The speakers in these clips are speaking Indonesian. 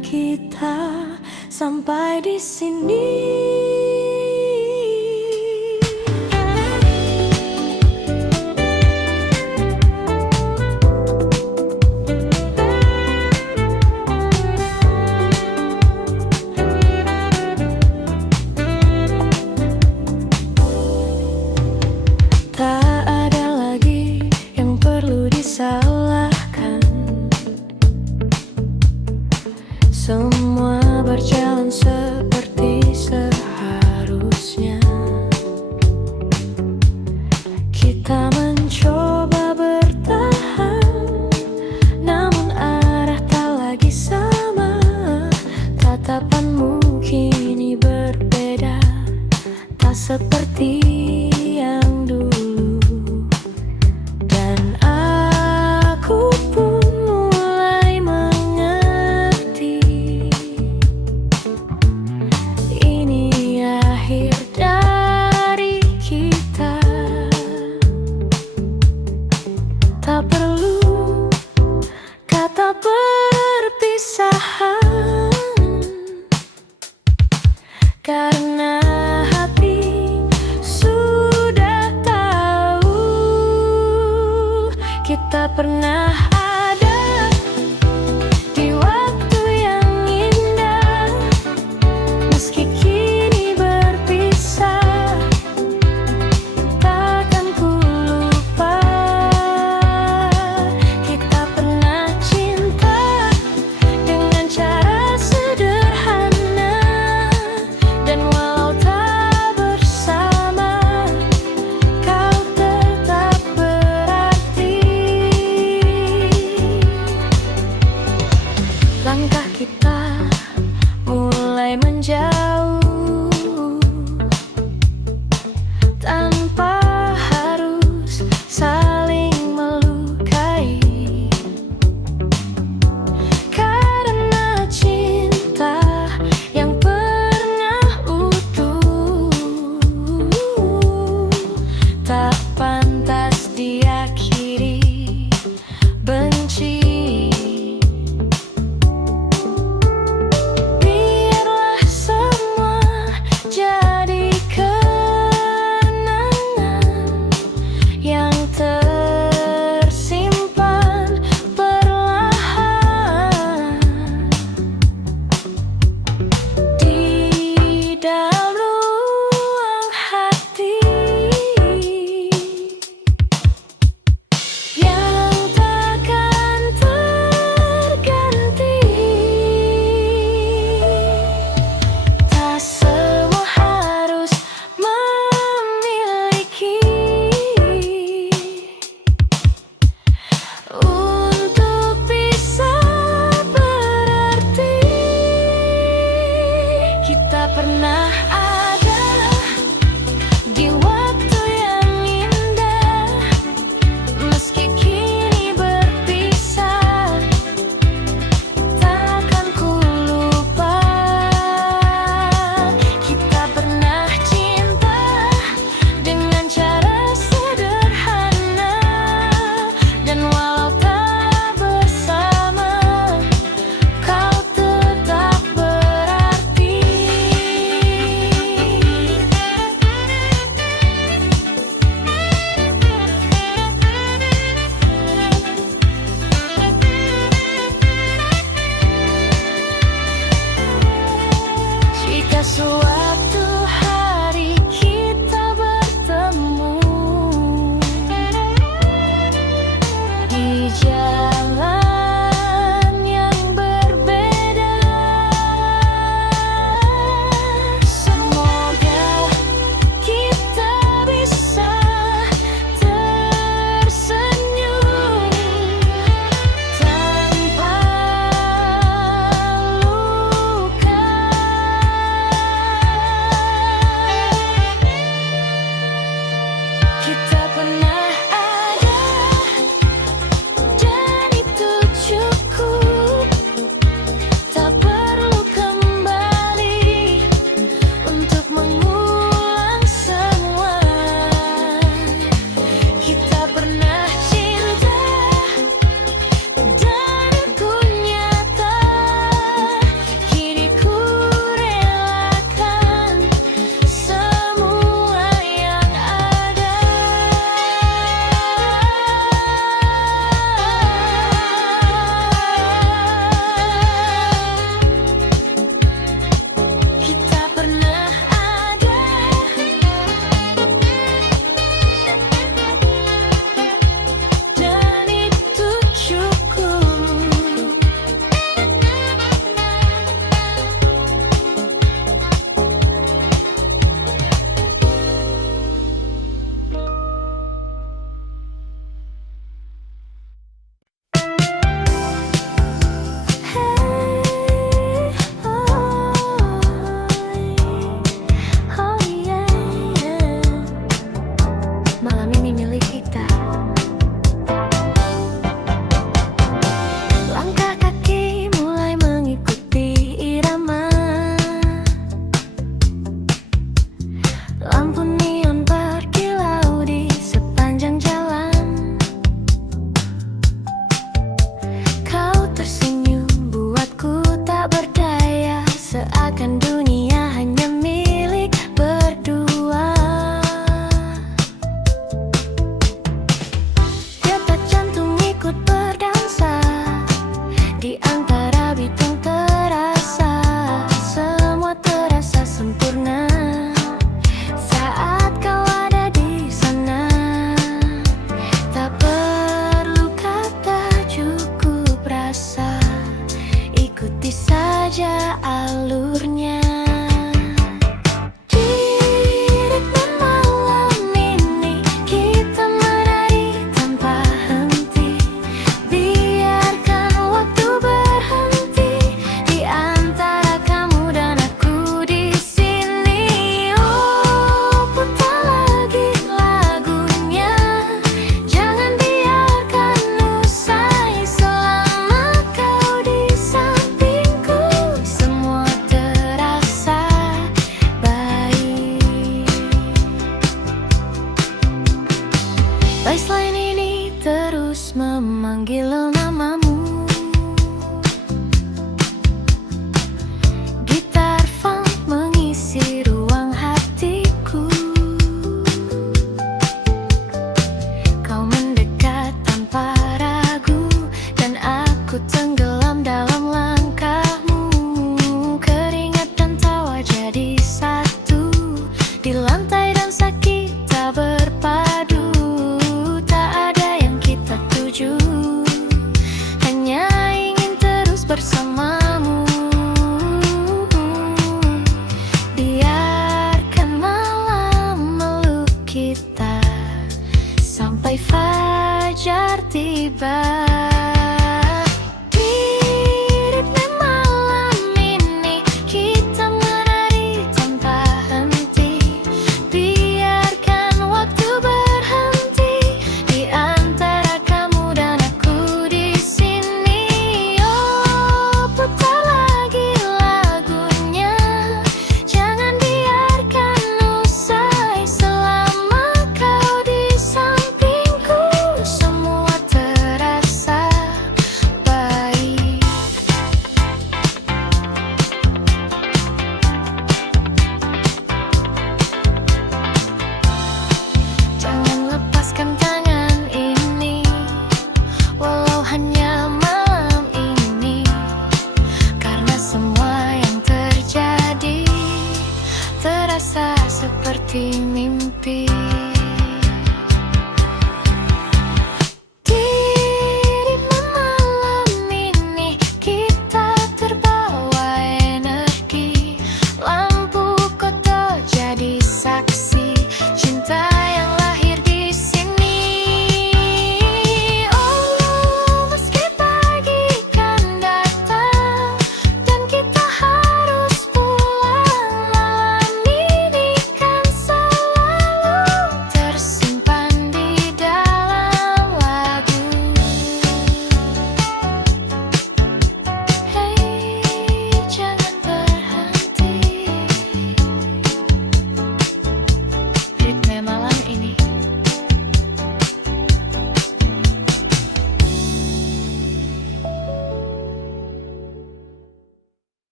kita sampai di sini. Tak ada lagi yang perlu disalahkan. Semua berjalan seperti seharusnya. Kita mencoba bertahan, namun arah tak lagi sama. Tatapanmu kini berbeda, tak seperti yang dulu. Dan aku pun mulai mengerti, ini akhir dari kita. Tak perlu kata perpisahan, karena hati sudah tahu kita pernah ada di waktu yang indah. Meski kini berpisah, takkan ku lupa. Kita pernah cinta dengan cara sederhana, dan walau Di lantai dansa kita berpadu, tak ada yang kita tuju, hanya ingin terus bersamamu. Biarkan malam meluk kita sampai fajar tiba. Terasa seperti mimpi. Di malam ini kita terbawa energi, lampu kota jadi saksi cinta yang lahir di sini. Oh, meski pagi kan datang dan kita harus pulang, malam ini kan selalu tersimpan di dalam lagu. Hei, jangan berhenti, ritme malam ini.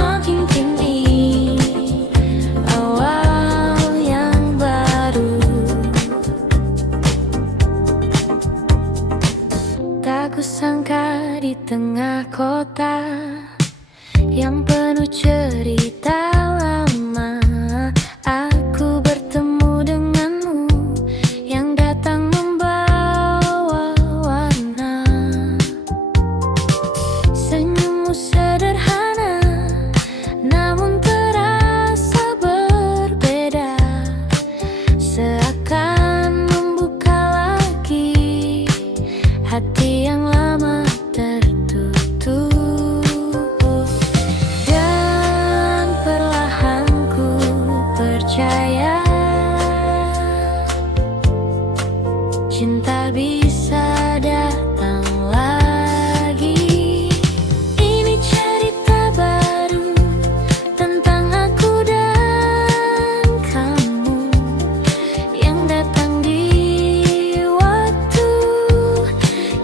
Makin kini awal yang baru, tak kusangka di tengah kota yang penuh cerita lama, aku bertemu denganmu yang datang membawa warna. Senyummu sederhana namun terasa berbeda, seakan membuka lagi hati yang lama tertutup. Dan perlahan ku percaya cinta bisa datang lagi. Ini cerita baru tentang aku dan kamu yang datang di waktu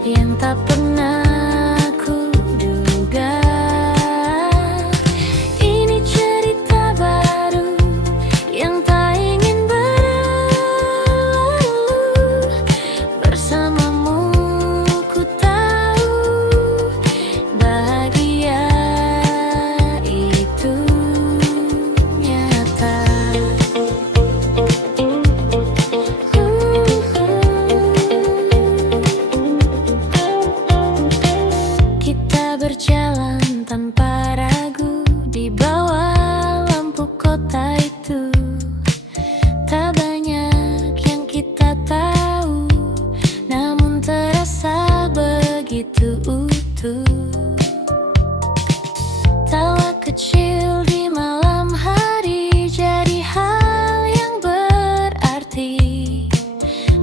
yang tak pernah ku duga. Ini cerita baru yang tak ingin berlalu. Bersamamu ku tahu bahagia itu nyata. Kita berjalan tanpa ragu di bawah lampu kota itu. Tak banyak yang kita tahu, namun terasa begitu utuh. Tawa kecil di malam hari jadi hal yang berarti,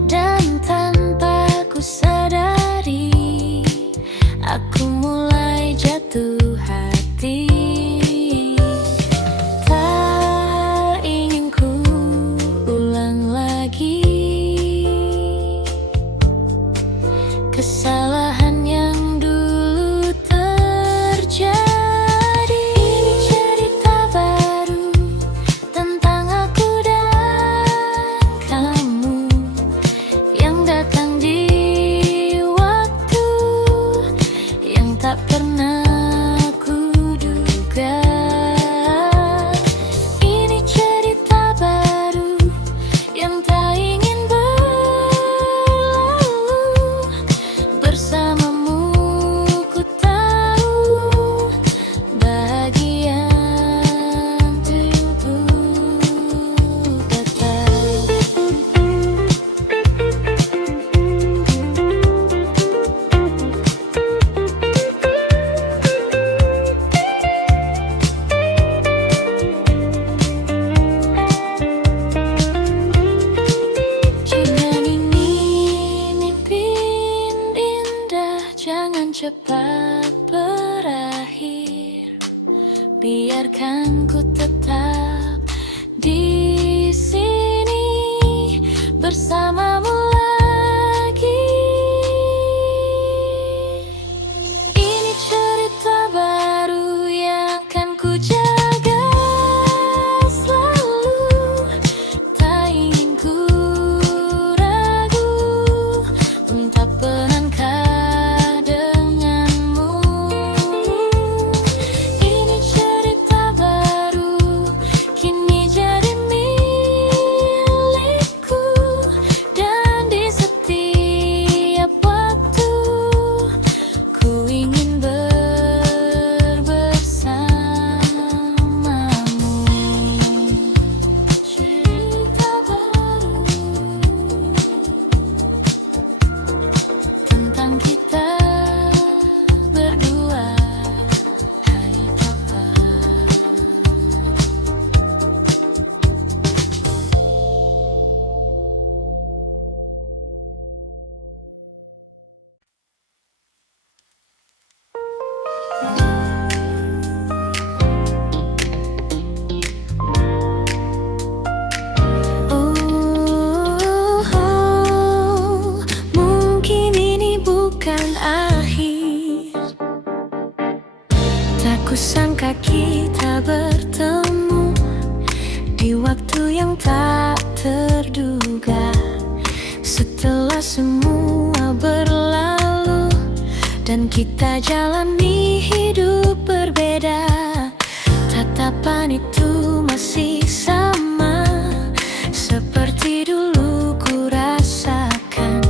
dan tanpa ku sadari aku mulai jatuh hati. Tak ingin ku ulang lagi kesalahan yang dulu terjadi. Ini cerita baru tentang aku dan kamu yang datang di cepat berakhir. Biarkan ku tetap di sini bersamamu lagi. Ini cerita baru yang akan ku jaga selalu. Tak ingin ku ragu untuk melangkah denganmu. Ini cerita baru kini jadi milikku, dan di setiap waktu ku ingin bersamamu. Cerita baru tentang kita berdua, hai Papa. Mungkin ini bukan akhir. Tak kusangka kita bertemu di waktu yang tak terduga. Setelah semua berlalu dan kita jalani hidup berbeda, tatapan itu masih sama seperti dulu ku rasakan.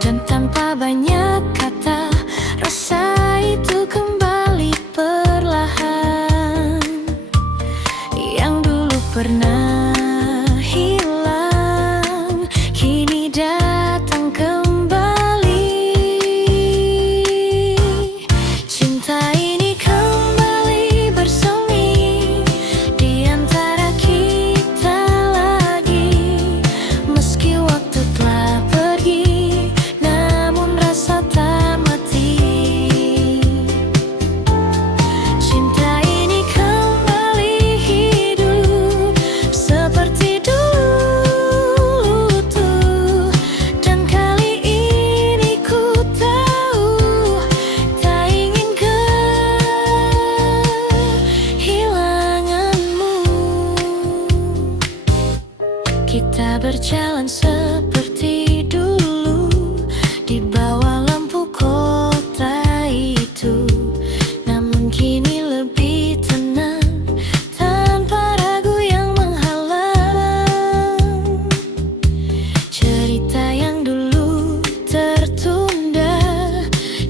Dan tanpa banyak kata, rasa itu kembali perlahan. Yang dulu pernah hilang kini datang kembali. Cinta ini kembali bersemi di antara kita lagi. Meski waktu telah pergi, namun rasa tak mati. Cinta ini kembali hidup seperti dulu tuh. Dan kali ini ku tahu tak ingin kehilanganmu. Kita berjalan seperti dulu di bawah lampu kota itu, namun kini lebih tenang tanpa ragu yang menghalang. Cerita yang dulu tertunda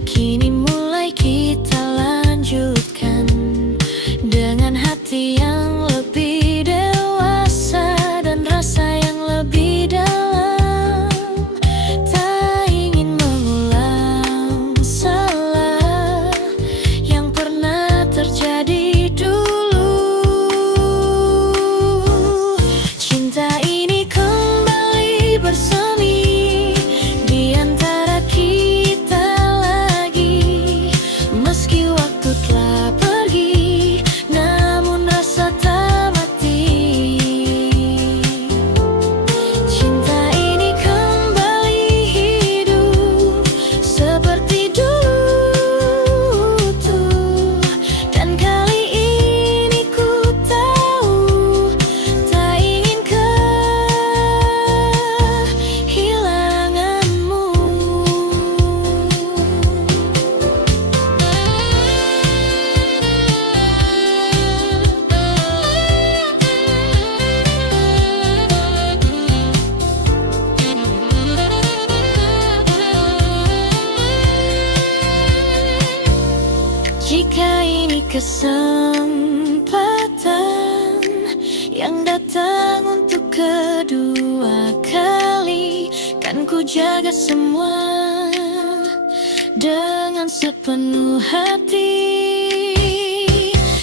kini mulai kita lanjutkan dengan hati yang lebih dewasa dan rasa yang lebih dalam. Tak ingin mengulang salah yang pernah terjadi dulu. Cinta ini kembali bersemi di antara kita lagi. Meski waktu telah pergi, namun rasa tak mati. Cinta ini kembali hidup seperti dulu tuh. Dan kali ini ku tahu tak ingin kehilanganmu. Jika ini kesempatan yang datang untuk kedua kali, kan ku jaga semua dengan sepenuh hati.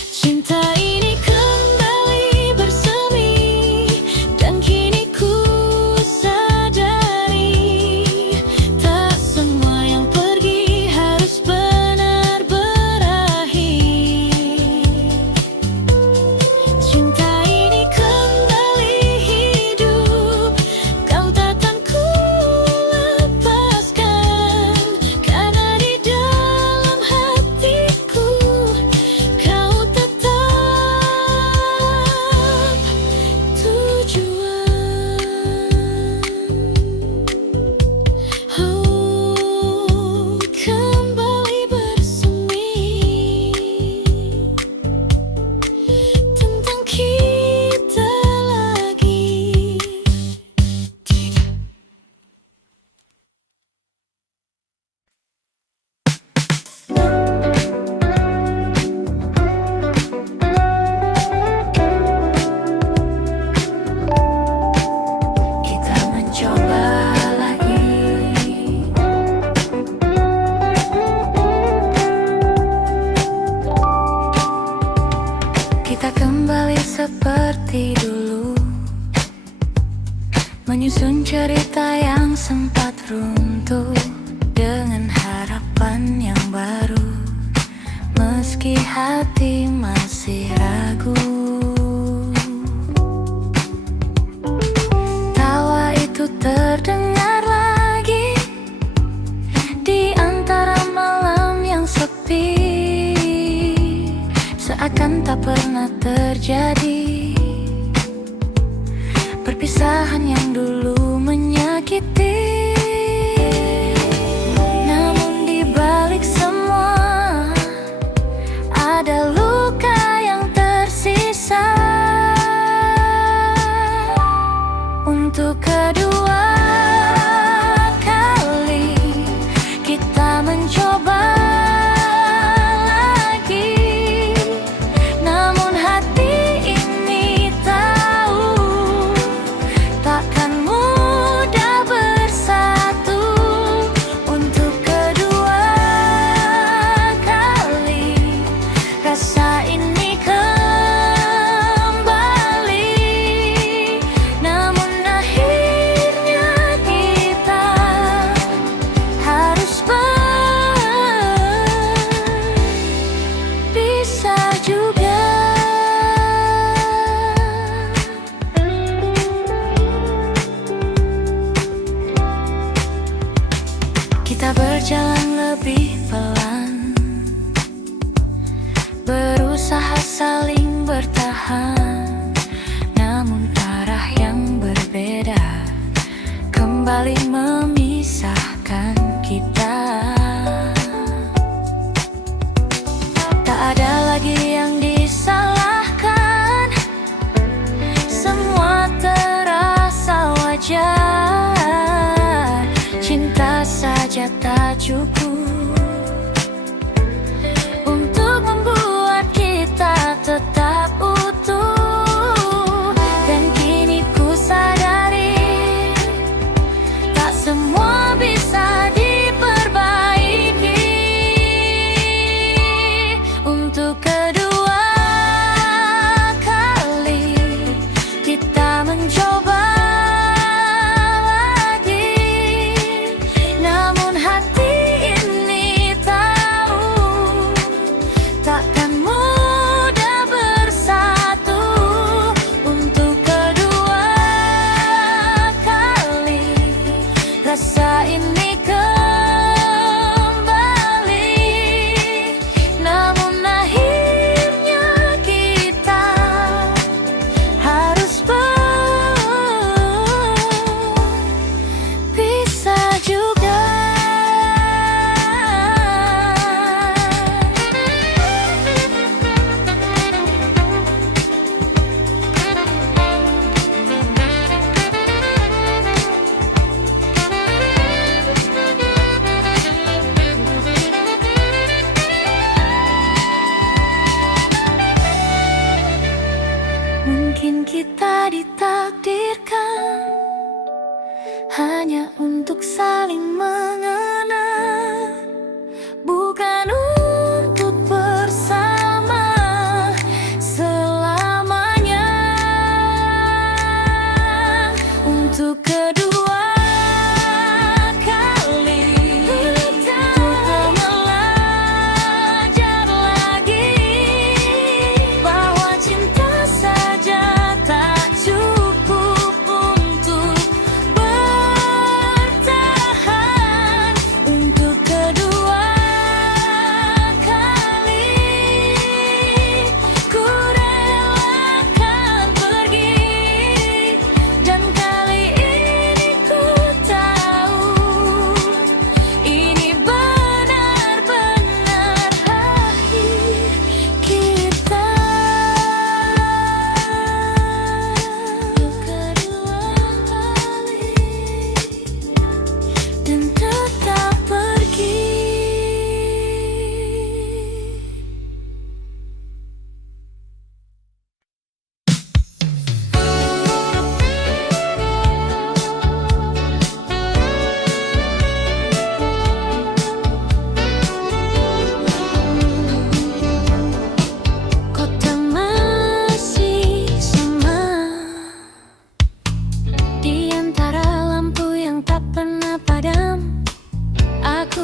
Cinta ini kembali bersemi, dan kini ku sadari tak semua yang pergi harus cerita yang sempat runtuh dengan harapan yang baru, meski hati masih ragu. Tawa itu terdengar lagi di antara malam yang sepi, seakan tak pernah terjadi. Perpisahan yang dulu menyakiti, namun di balik semua ada luka yang tersisa. Untuk kedua kali kita mencoba lagi, namun hati ini tahu takkan mudah bersatu. Untuk kedua kali rasa ini kembali, namun akhirnya kita harus berpisah juga. Kita berjalan lebih pelan, berusaha saling bertahan, namun arah yang berbeda kembali memisahkan kita. Tak ada lagi yang disalahkan, semua terasa wajar. Cinta saja tak cukup untuk membuat kita tetap utuh. Dan kini ku sadari, tak semua bisa diperbaiki. Untuk kedua kali kita mencoba lagi, namun hati ini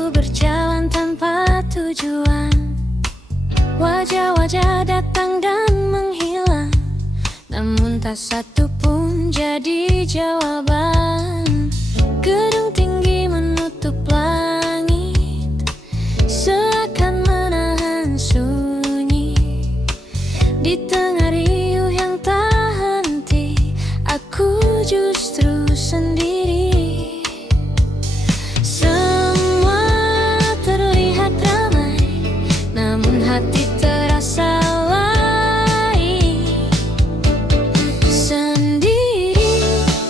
Waktu berjalan tanpa tujuan, wajah-wajah datang dan menghilang, namun tak satu pun jadi jawaban. Gedung tinggi menutup langit, seakan menahan sunyi. Di tengah riuh yang tak henti, aku justru sendiri. Semua terlihat ramai, namun hati terasa lain. Sendiri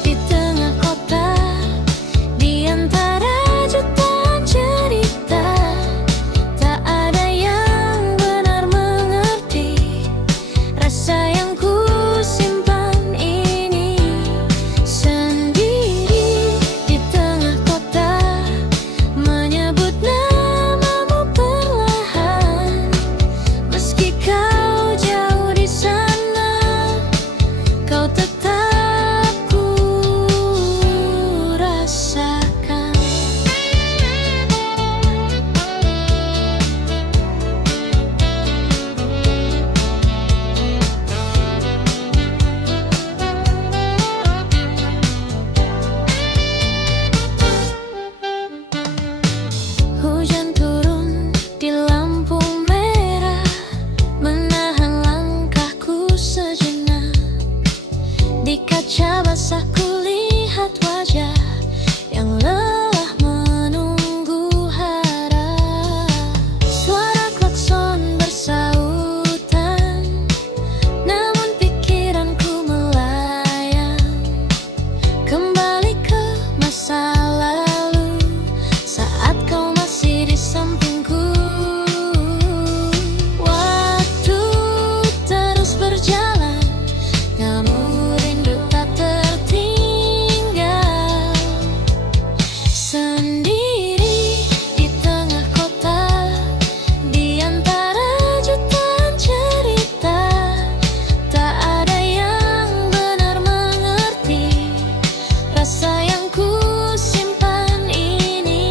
di tengah kota, di antara jutaan cerita, tak ada yang benar mengerti rasa yang ku simpan ini. Sendiri di tengah kota, menyebut namamu perlahan. Meski kau jauh di sana, kau tetap ku rasakan. Hujan turun di lampu merah, menahan langkahku sejenak. Di kaca basah kulihat wajah yang lelah menunggu harap. Suara klakson bersautan, namun pikiranku melayang kembali ke masa lalu, saat kau masih di sampingku. Waktu terus berjalan, namun rindu tak tertinggal. Sendiri di tengah kota, di antara jutaan cerita, tak ada yang benar mengerti rasa yang ku simpan ini.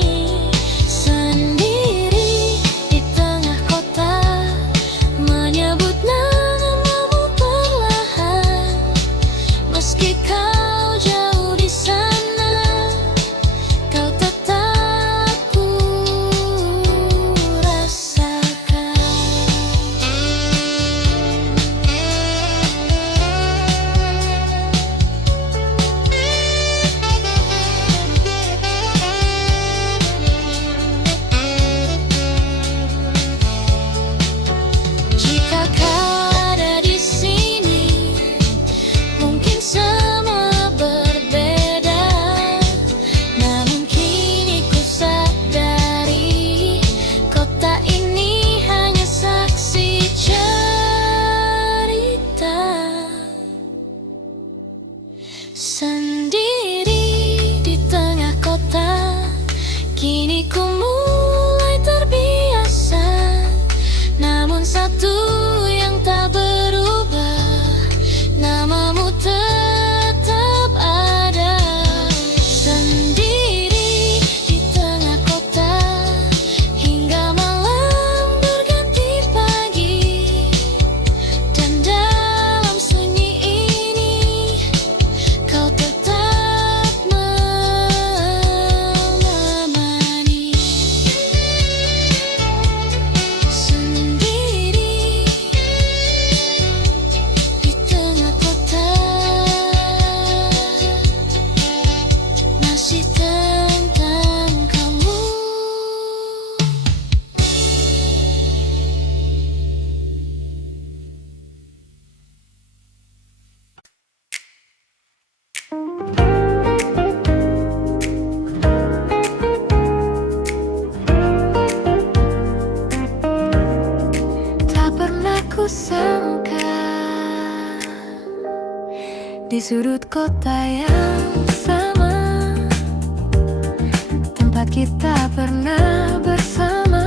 Sendiri di tengah kota, menyebut namamu perlahan. Meski kau jauh di sana, kau tetap ku rasakan. Jika kau ada di sini, mungkin semua berbeda. Namun kini ku sadari, kota ini hanya saksi cerita. Sendiri di tengah kota, kini ku mulai terbiasa. Namun satu yang tak berubah, namamu tetap ada. Sendiri di tengah kota, hingga malam berganti pagi. Dan dalam sunyi ini, kau tetap menemani. Sendiri di tengah kota, masih tentang kamu. Tak pernah ku sangka, di sudut kota yang sama, tempat kita pernah bersama,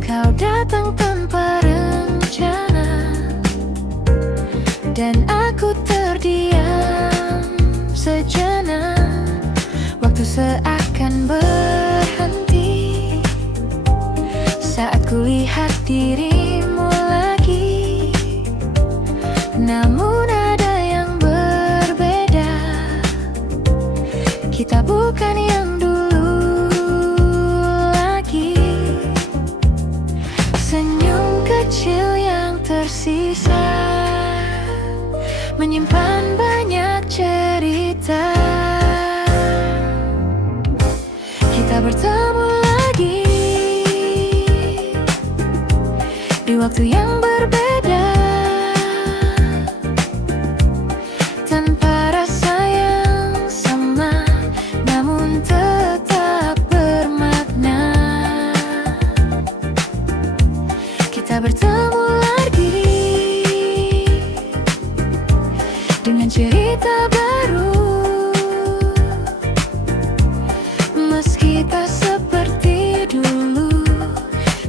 kau datang tanpa rencana, dan aku terdiam sejenak. Waktu seakan berhenti, dirimu lagi. Namun ada yang berbeda, kita bukan yang dulu lagi. Senyum kecil yang tersisa menyimpan banyak cerita. Kita bertemu lagi di waktu yang berbeda, tanpa rasa yang sama, namun tetap bermakna. Kita bertemu lagi dengan cerita baru, meski tak seperti dulu,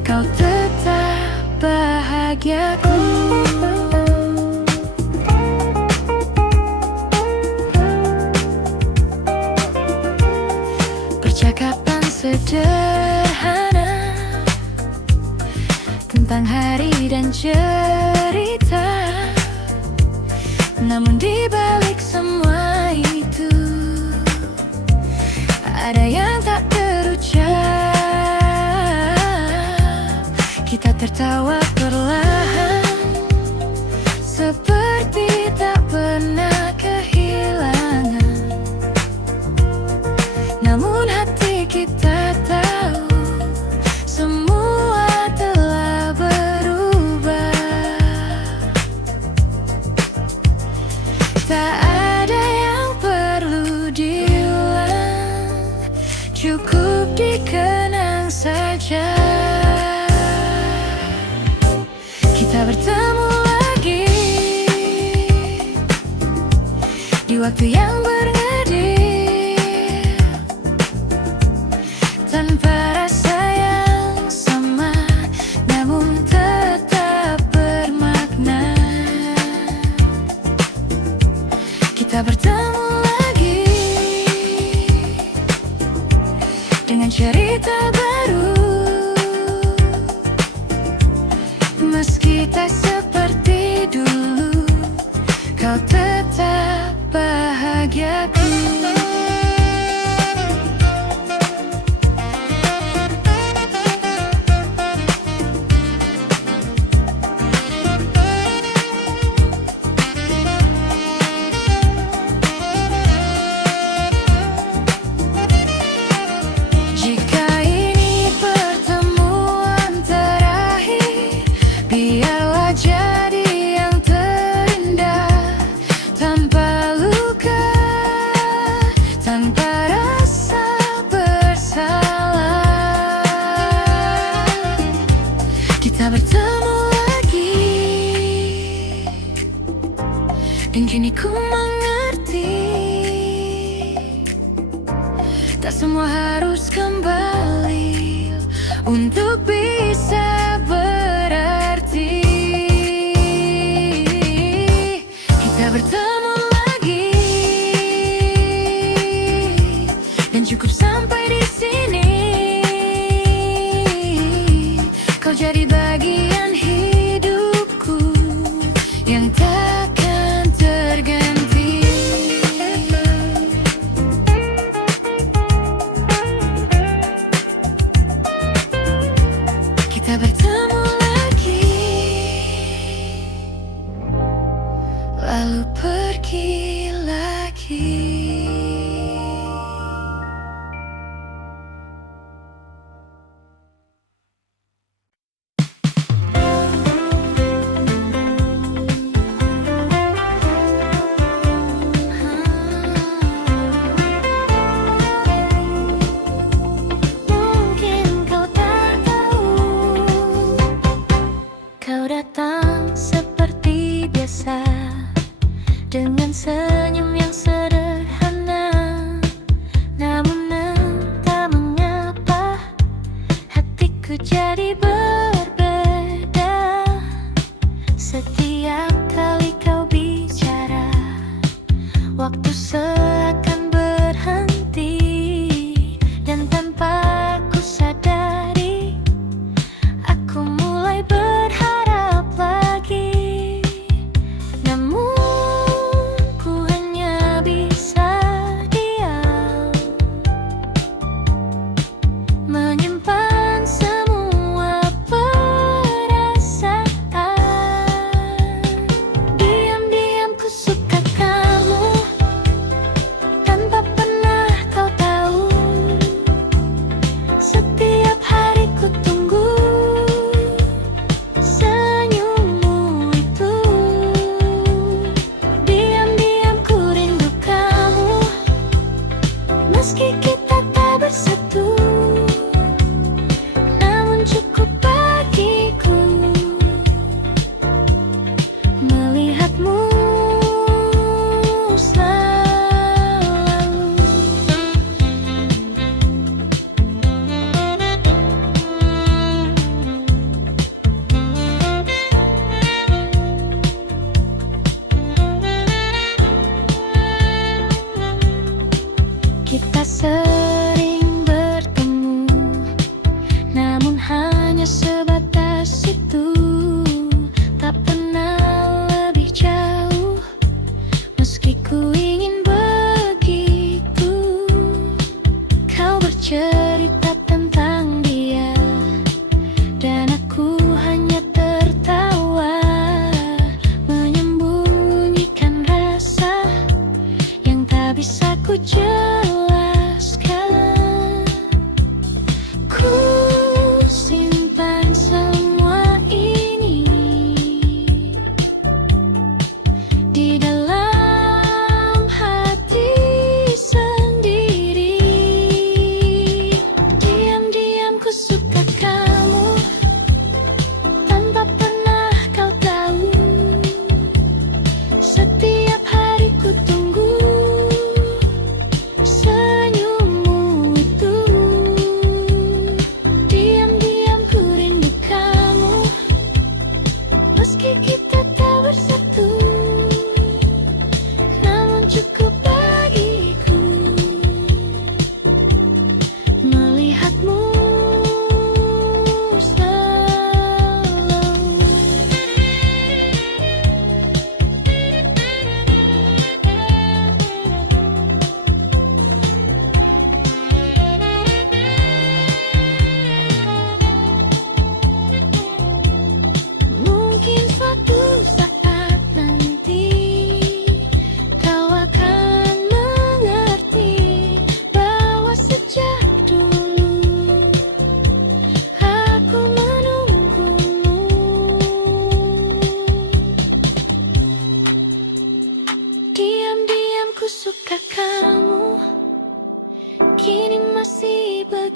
kau tetap bahagiaku. Percakapan sederhana tentang hari dan cerita, namun di balik semua itu ada yang tak terucap. Kita tertawa perlahan, seperti tak pernah kehilangan. Namun hati kita tahu semua telah berubah. Tak ada yang perlu diulang, cukup dikenang saja. Kita bertemu lagi di waktu yang bernadil, tanpa rasa yang sama, namun tetap bermakna. Kita bertemu lagi dengan cerita baru, meski tak seperti dulu, kau tetap bahagiaku. Jika ini pertemuan terakhir, biarlah jadi yang terindah, tanpa luka, tanpa rasa bersalah. Kita bertemu lagi, dan kini ku mengerti, tak semua harus kembali untuk bisa berarti. Kita bertemu lagi, dan cukup sampai di sini. Kau jadi bagian hidupku yang takkan terganti. Kita bertemu lagi, lalu pergi lagi. Mungkin kau tak tahu, kau datang seperti biasa, dengan senyum yang sederhana. Namun entah mengapa hatiku jadi berbeda. Setiap kali kau bicara, waktu seakan berhenti, dan tanpa ku sadari, aku mulai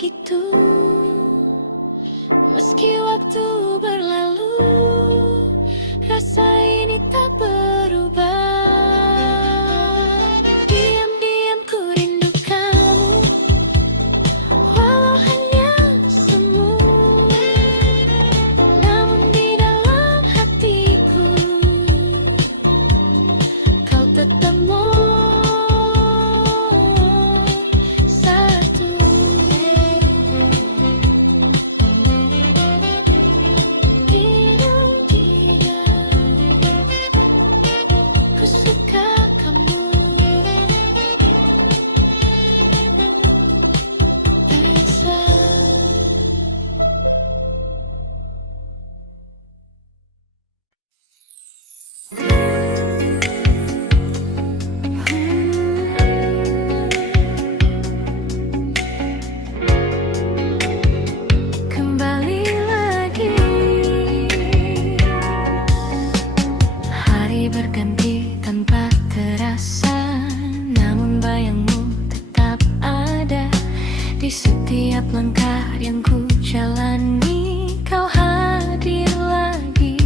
begitu. Meski waktu berlalu, rasa ini tak berubah. Diam-diam ku rindu kamu, walau hanya semu. Namun di dalam hatiku, kau tetap satu. Ku suka kamu. Bisa. Kembali lagi, hari berganti tanpa terasa, namun bayangmu tetap ada di setiap langkah yang ku jalani. Kau hadir lagi,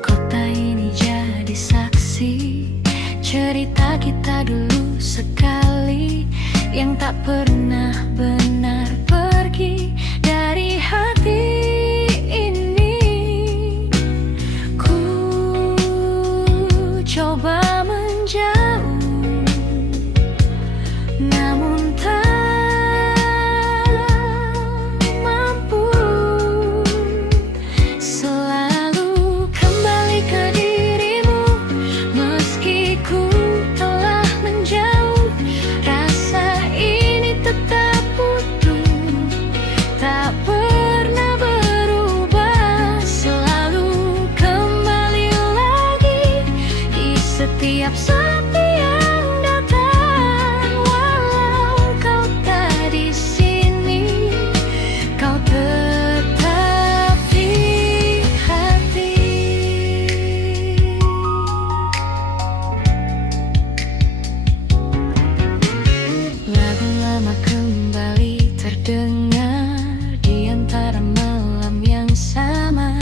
kota ini jadi saksi cerita kita dulu sekali yang tak pernah benar pergi dari hati ini. Ku coba menjauh, namun tak mampu. Selalu kembali ke dirimu, meski ku telah menjauh. Rasa ini tetap utuh, tak pernah berubah. Selalu kembali lagi di setiap sepi yang datang. Walau kau tak di sini, kau tetap di hati. Lagu lama kembali terdengar di antara malam yang sama,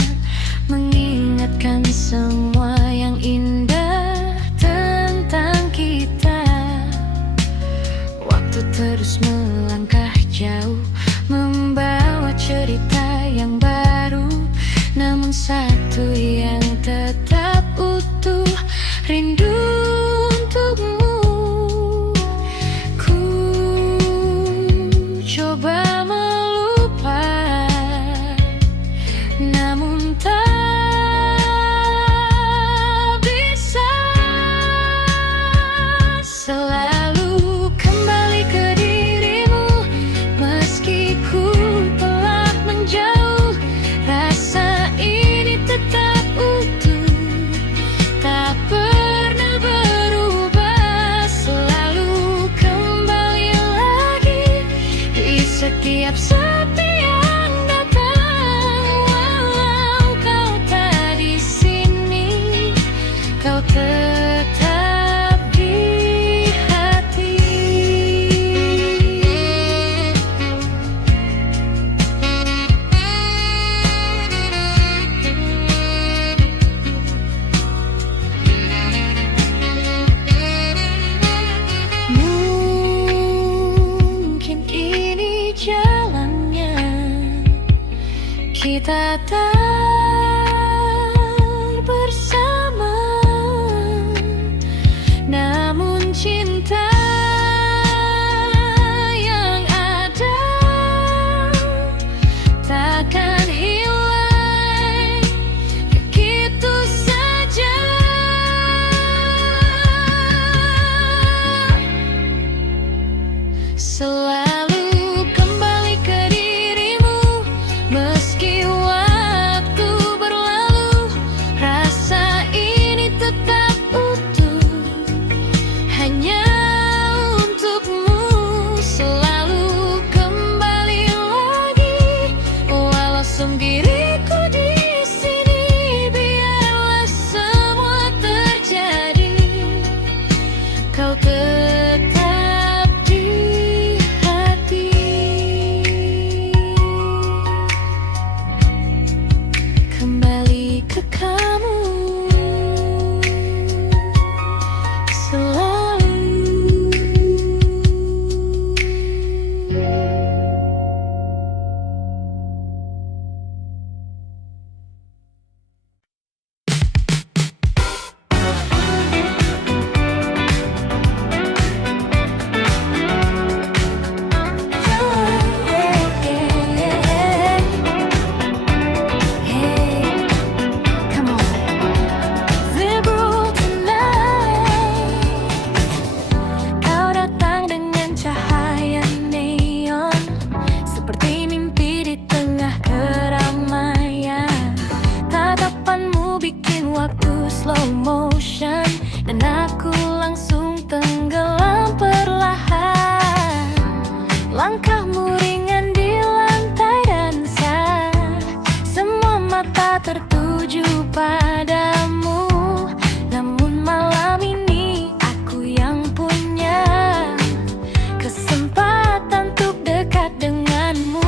mengingatkan semua yang indah tentang kita. Waktu terus melangkah jauh, membawa cerita yang baru, namun satu yang tetap utuh, rindu untukmu. Ku coba melupakan, namun tak bisa. Selalu kembali ke dirimu, meski ku telah menjauh. Rasa ini tetap utuh, tak pernah berubah. Selalu kembali lagi di setiap sepi yang datang. Walau kau tak di sini, kau tetap di hati. Mungkin ini jalannya, kita tak bersama, namun cinta yang ada takkan hilang begitu saja. Selalu kembali ke dirimu, meski waktu Langkahmu ringan di lantai dansa, semua mata tertuju padamu. Namun malam ini aku yang punya kesempatan untuk dekat denganmu.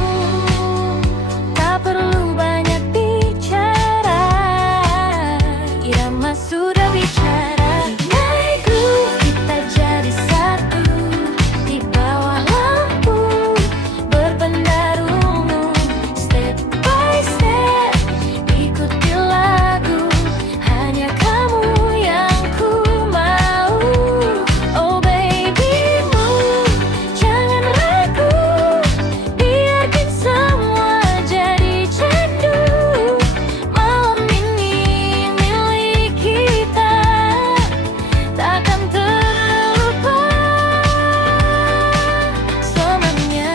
Tak perlu banyak bicara, irama sudah bicara. Naik groove, kita jadi satu di bawah lampu berpendarungu. Step by step, ikuti lagu, hanya kamu yang ku mau. Oh baby move, jangan ragu, biarkan semua jadi candu. Malam ini milik kita, takkan terlupa selamanya.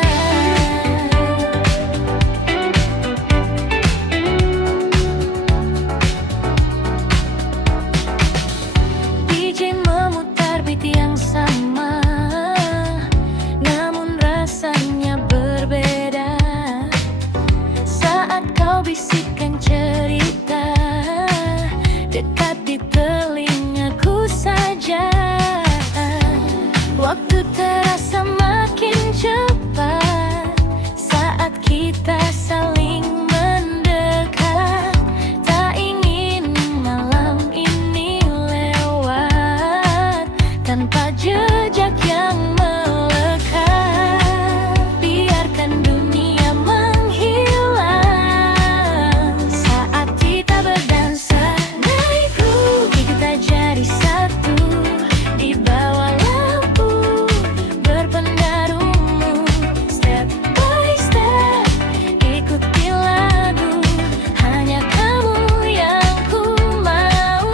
DJ memutar beat yang sama, namun rasanya berbeda. Saat kau bisikkan cerita dekat di telingaku saja, waktu terasa makin cepat saat kita saling mendekat. Tak ingin malam ini lewat tanpa jejak yang melekat. Biarkan dunia menghilang saat kita berdansa. Naik groove, kita jadi satu di bawah lampu berpendarungu. Step by step, ikuti lagu, hanya kamu yang ku mau.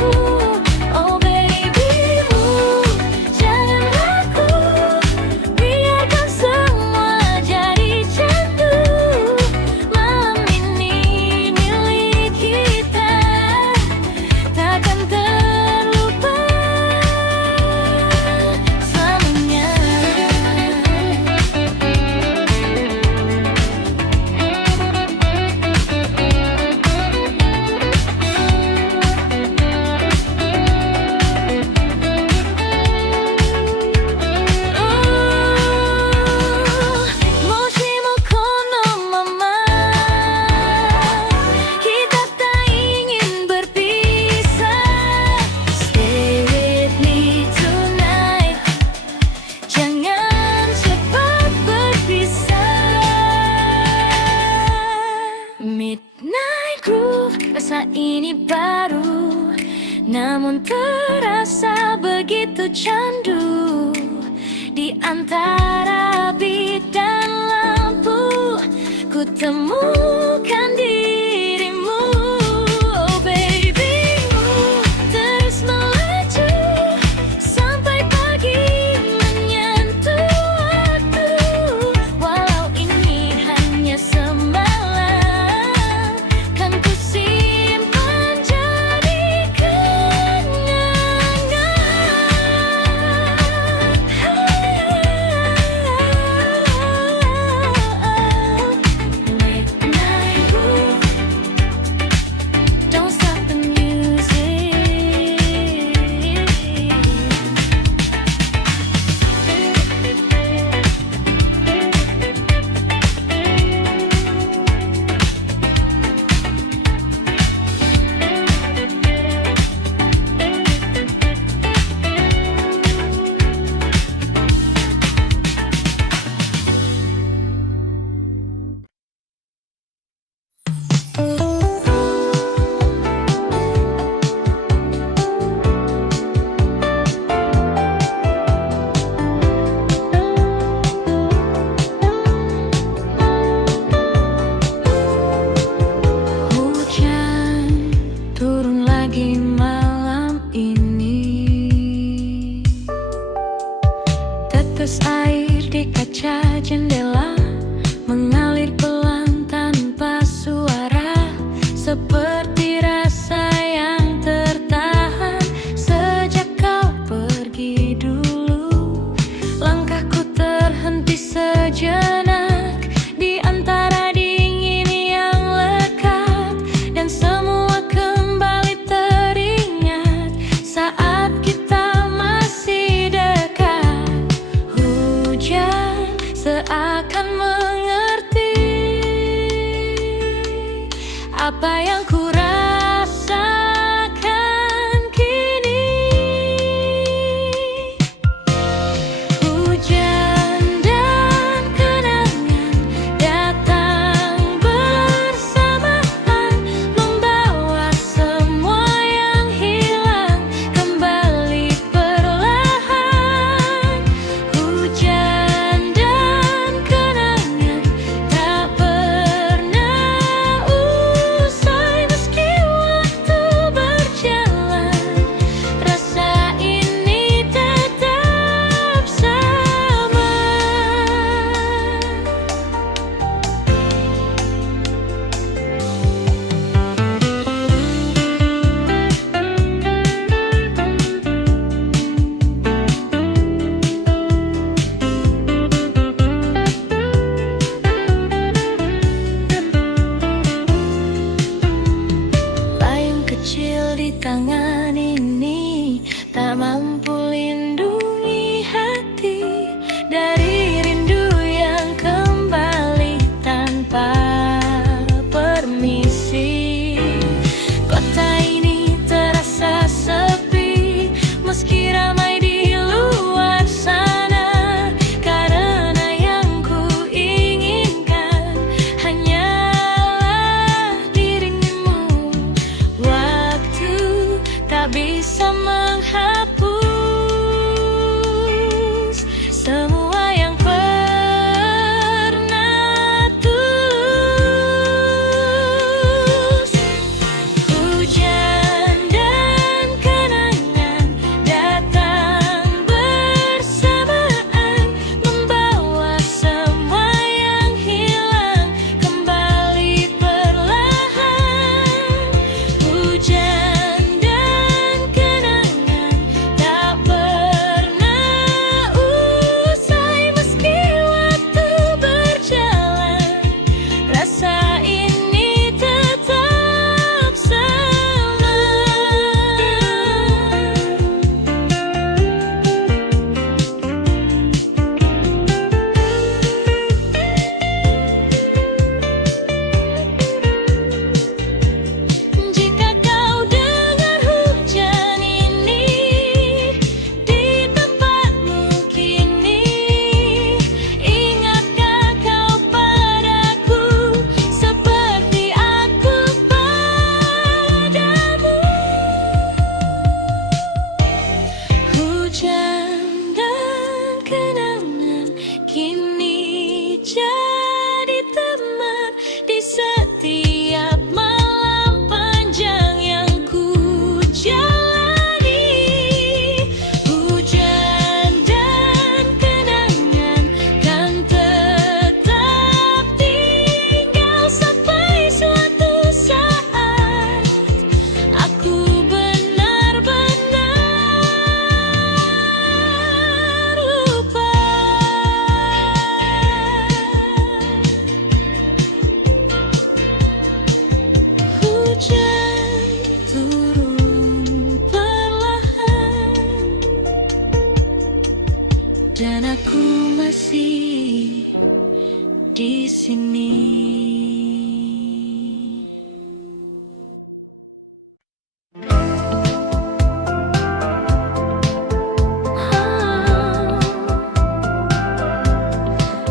Oh baby move, jangan ragu, biarkan semua jadi candu. Malam ini milik kita, takkan terlupa selamanya. Moshimo kono mama, kita tak ingin berpisah. Stay with me tonight, jangan cepat berpisah. Midnight groove, rasa ini baru, namun terasa begitu candu. Di antara beat dan lampu, ku temukan dirimu. Oh baby move, terus melaju sampai pagi menyentuh waktu. Walau ini hanya semalam, kan ku simpan jadi kenangan. Midnight di sini.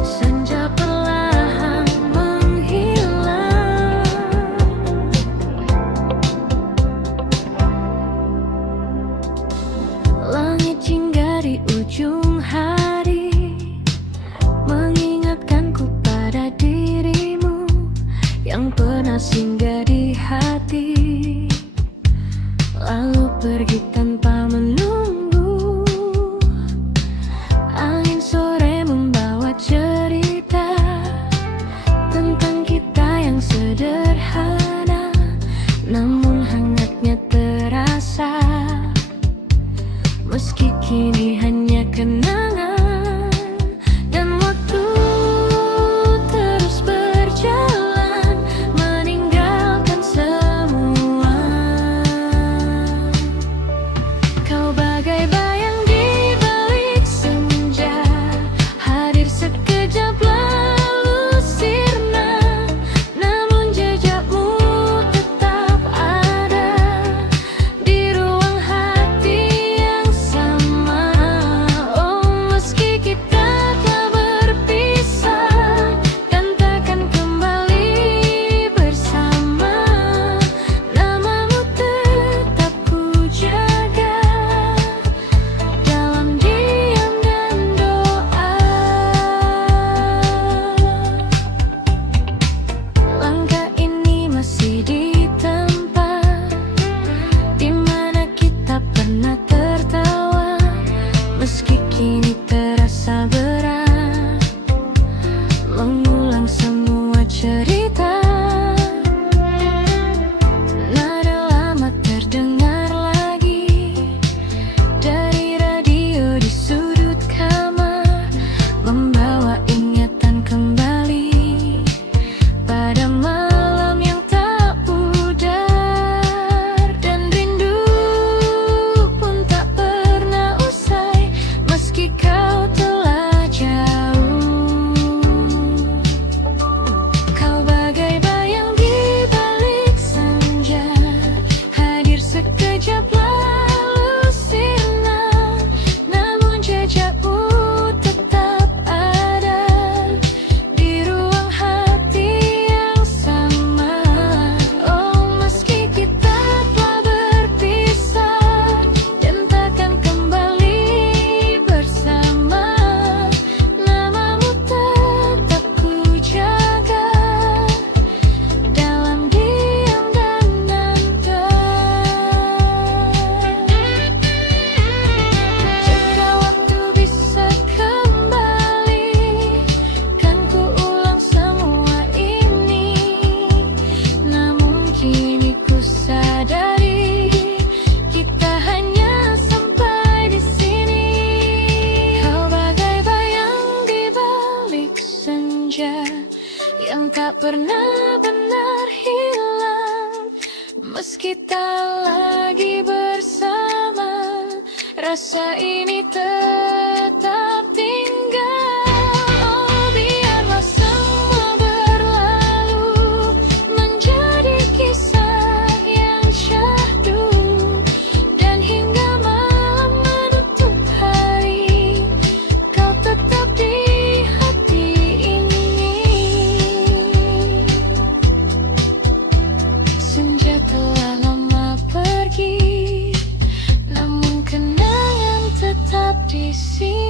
Senja perlahan menghilang, langit hingga di ujung hari mengingatkanku pada dirimu yang pernah singgah di hati, lalu pergi tanpa menunggu. Angin sore membawa cerita tentang kita yang sederhana, namun hangatnya terasa. Meski kini hanya kenangan, dan waktu terus berjalan meninggalkan semua. Kau bagai bayang di balik senja, hadir sekejap lalu sirna, namun jejakmu tetap ada di ruang hati yang sama. Oh, meski kita telah berpisah dan takkan kembali bersama, namamu tetap ku jaga dalam diam dan doa. Langkah ini masih di tempat di mana kita pernah tertawa, meski kini terasa berat mengulang semua cerita. Nada lama terdengar lagi dari radio di sudut kamar, membawa ingatan kembali pada malam yang tak pudar. Dan rindu pun tak pernah usai, meski kau telah jauh. Kau bagai bayang di balik senja, hadir sekejap lalu sirna, namun jejakmu tetap ada di ruang hati yang sama. Oh, meski kita telah berpisah dan takkan kembali bersama, namamu tetap ku jaga dalam diam dan nada. Jika waktu bisa kembali, kan ku ulang semua ini. Namun kini ku sadari kita hanya sampai di sini. Kau bagai bayang di balik senja yang tak pernah benar hilang, meski tak lagi bersama, rasa ini tetap tinggal. Oh, biarlah semua berlalu menjadi kisah yang syahdu, dan hingga malam menutup hari, kau tetap di hati ini. Senja telah lama pergi, namun kenangan tetap di sini.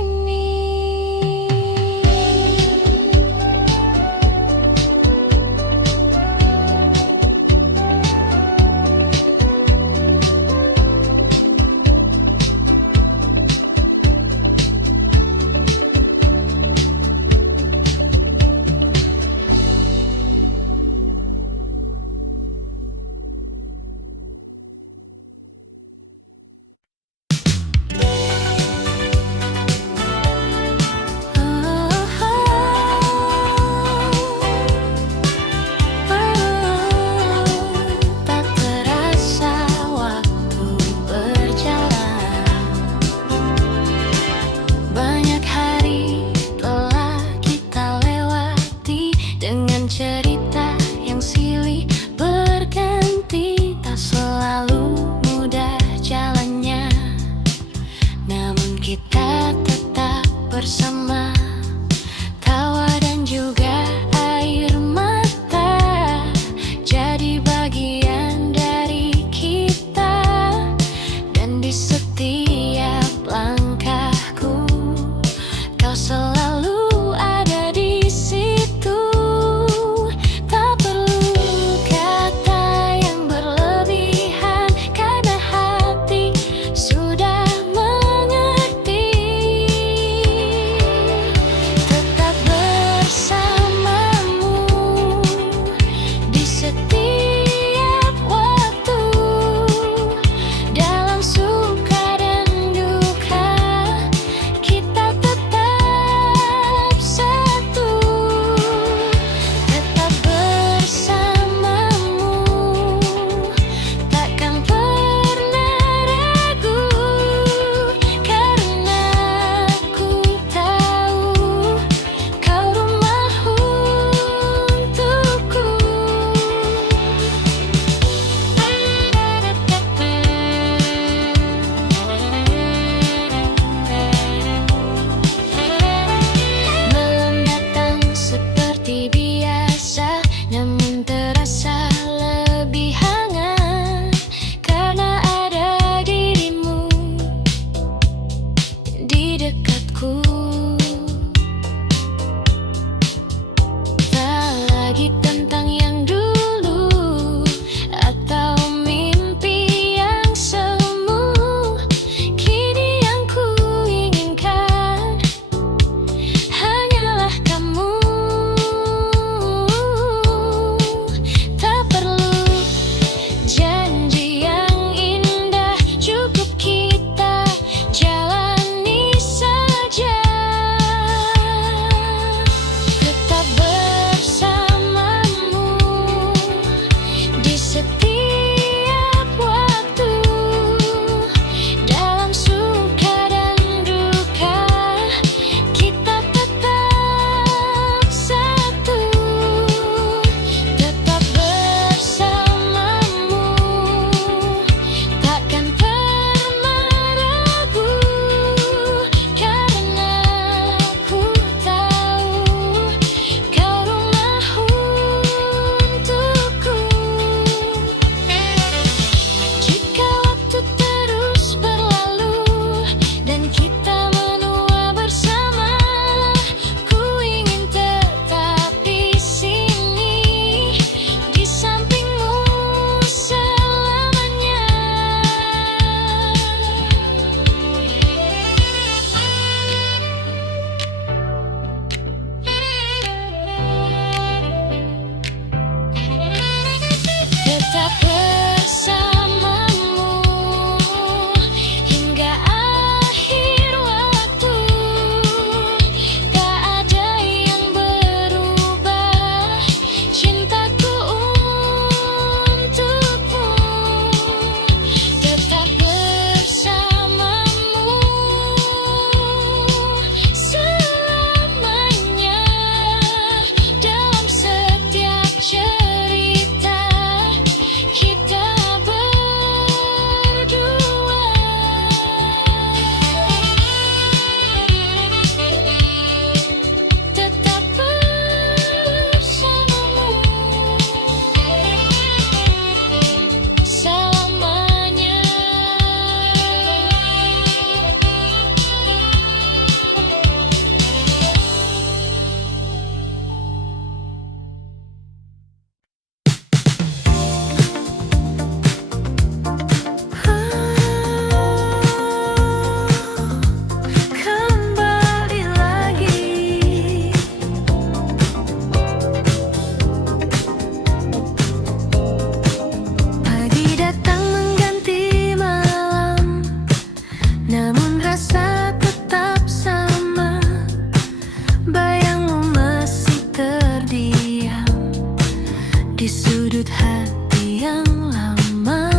di sudut hati yang lama.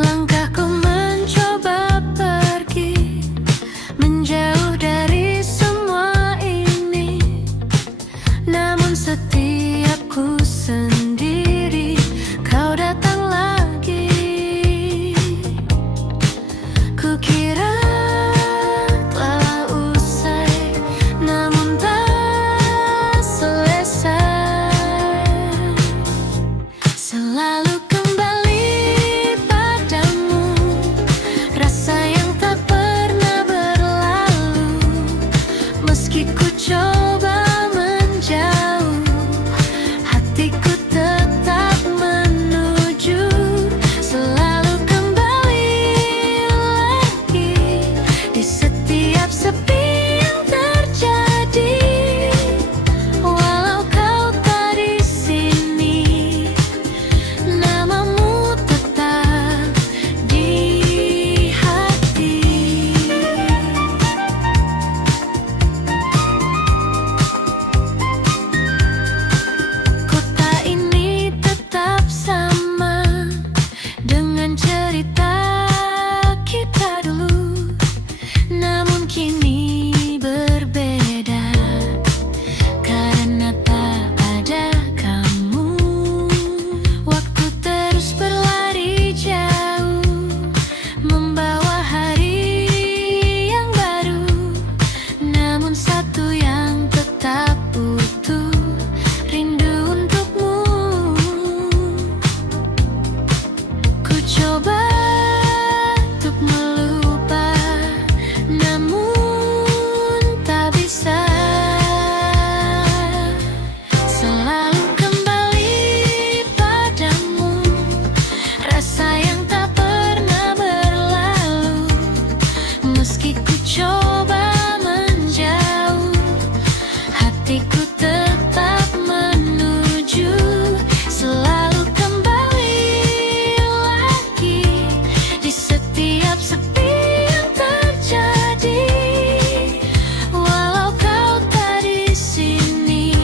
Langkahku mencoba pergi, menjauh dari semua ini. Namun setiap ku sendiri, kau datang lagi. Kukira telah usai, namun tak selesai. Selalu kembali padamu, rasa yang tak pernah berlalu. Meski ku coba menjauh, hatiku tetap menuju. Selalu kembali lagi di setiap sepi yang terjadi. Walau kau tak di sini, namamu tetap di hati. Kota ini tetap sama dengan cerita kita dulu, namun kini berbeda karena tak ada kamu. Waktu terus berlari jauh, membawa hari yang baru, namun satu yang tetap utuh, rindu untukmu. Ku coba untuk melupa, namun tak bisa. Selalu kembali padamu, rasa yang tak pernah berlalu. Meski ku coba menjauh, hatiku tetap menuju. Selalu kembali lagi di setiap sepi yang terjadi. Walau kau tak di sini,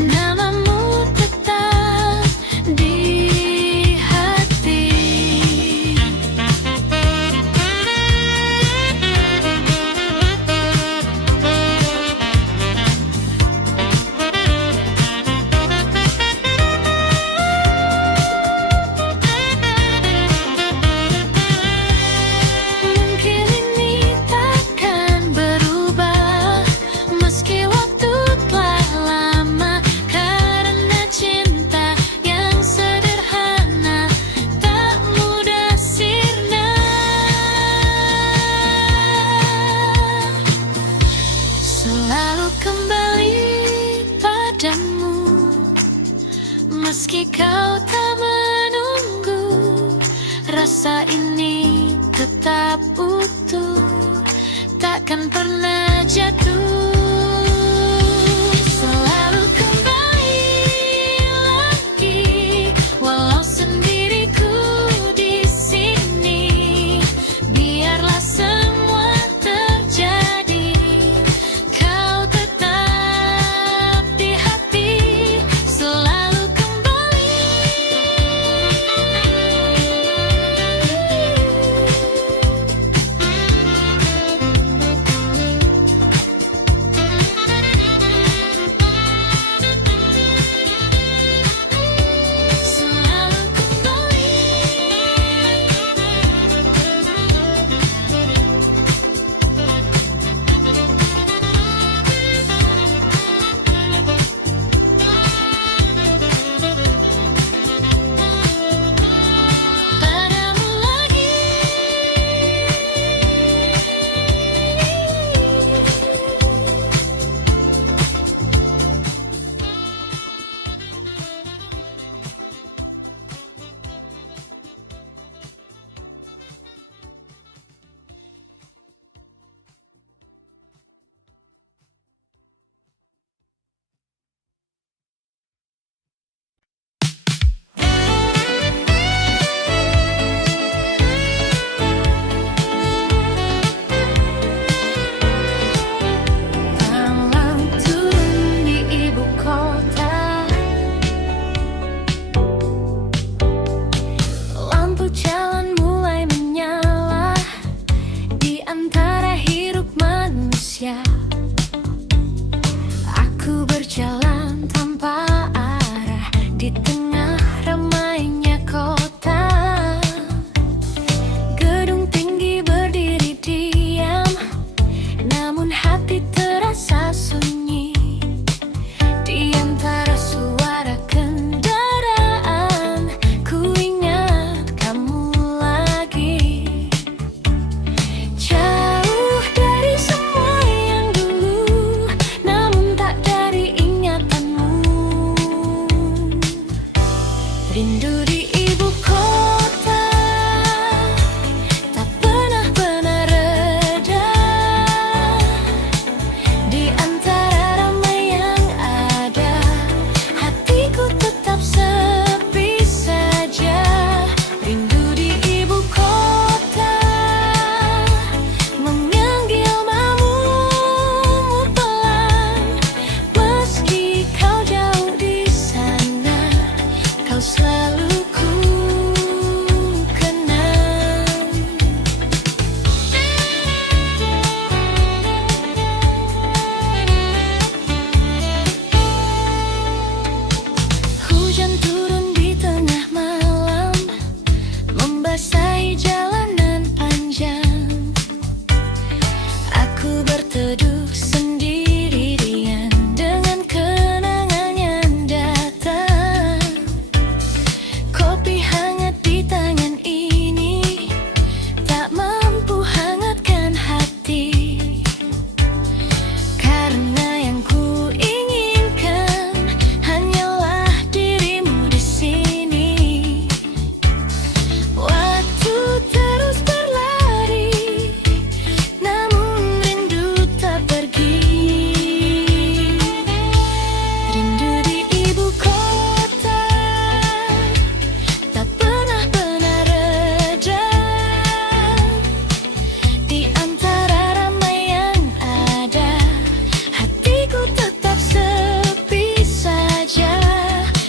namamu tetap di hati. Mungkin ini takkan berubah, meski waktu telah lama, karena cinta yang sederhana tak mudah sirna. Selalu kembali padamu, meski kau tak menunggu. Rasa ini tetap utuh, takkan pernah jatuh. Selalu kembali lagi, walau sendiriku di sini. Biarlah semua terjadi, kau tetap di hati. Selalu kembali. Rindu di ibu kota tak pernah reda. Di antara ramai yang ada, hatiku tetap sepi saja. Rindu di ibu kota, memanggil namamu pelan. Meski kau jauh di sana, kau selalu ku kenang. Hujan turun di tengah malam, membasahi jalanan panjang. Aku berteduh sendirian dengan kenangan yang datang. Kopi hangat di tangan ini tak mampu hangatkan hati, karena yang ku inginkan hanyalah dirimu di sini. Waktu terus berlari, namun rindu tak pergi. Rindu di ibu kota tak pernah reda. Di antara ramai yang ada, hatiku tetap sepi saja.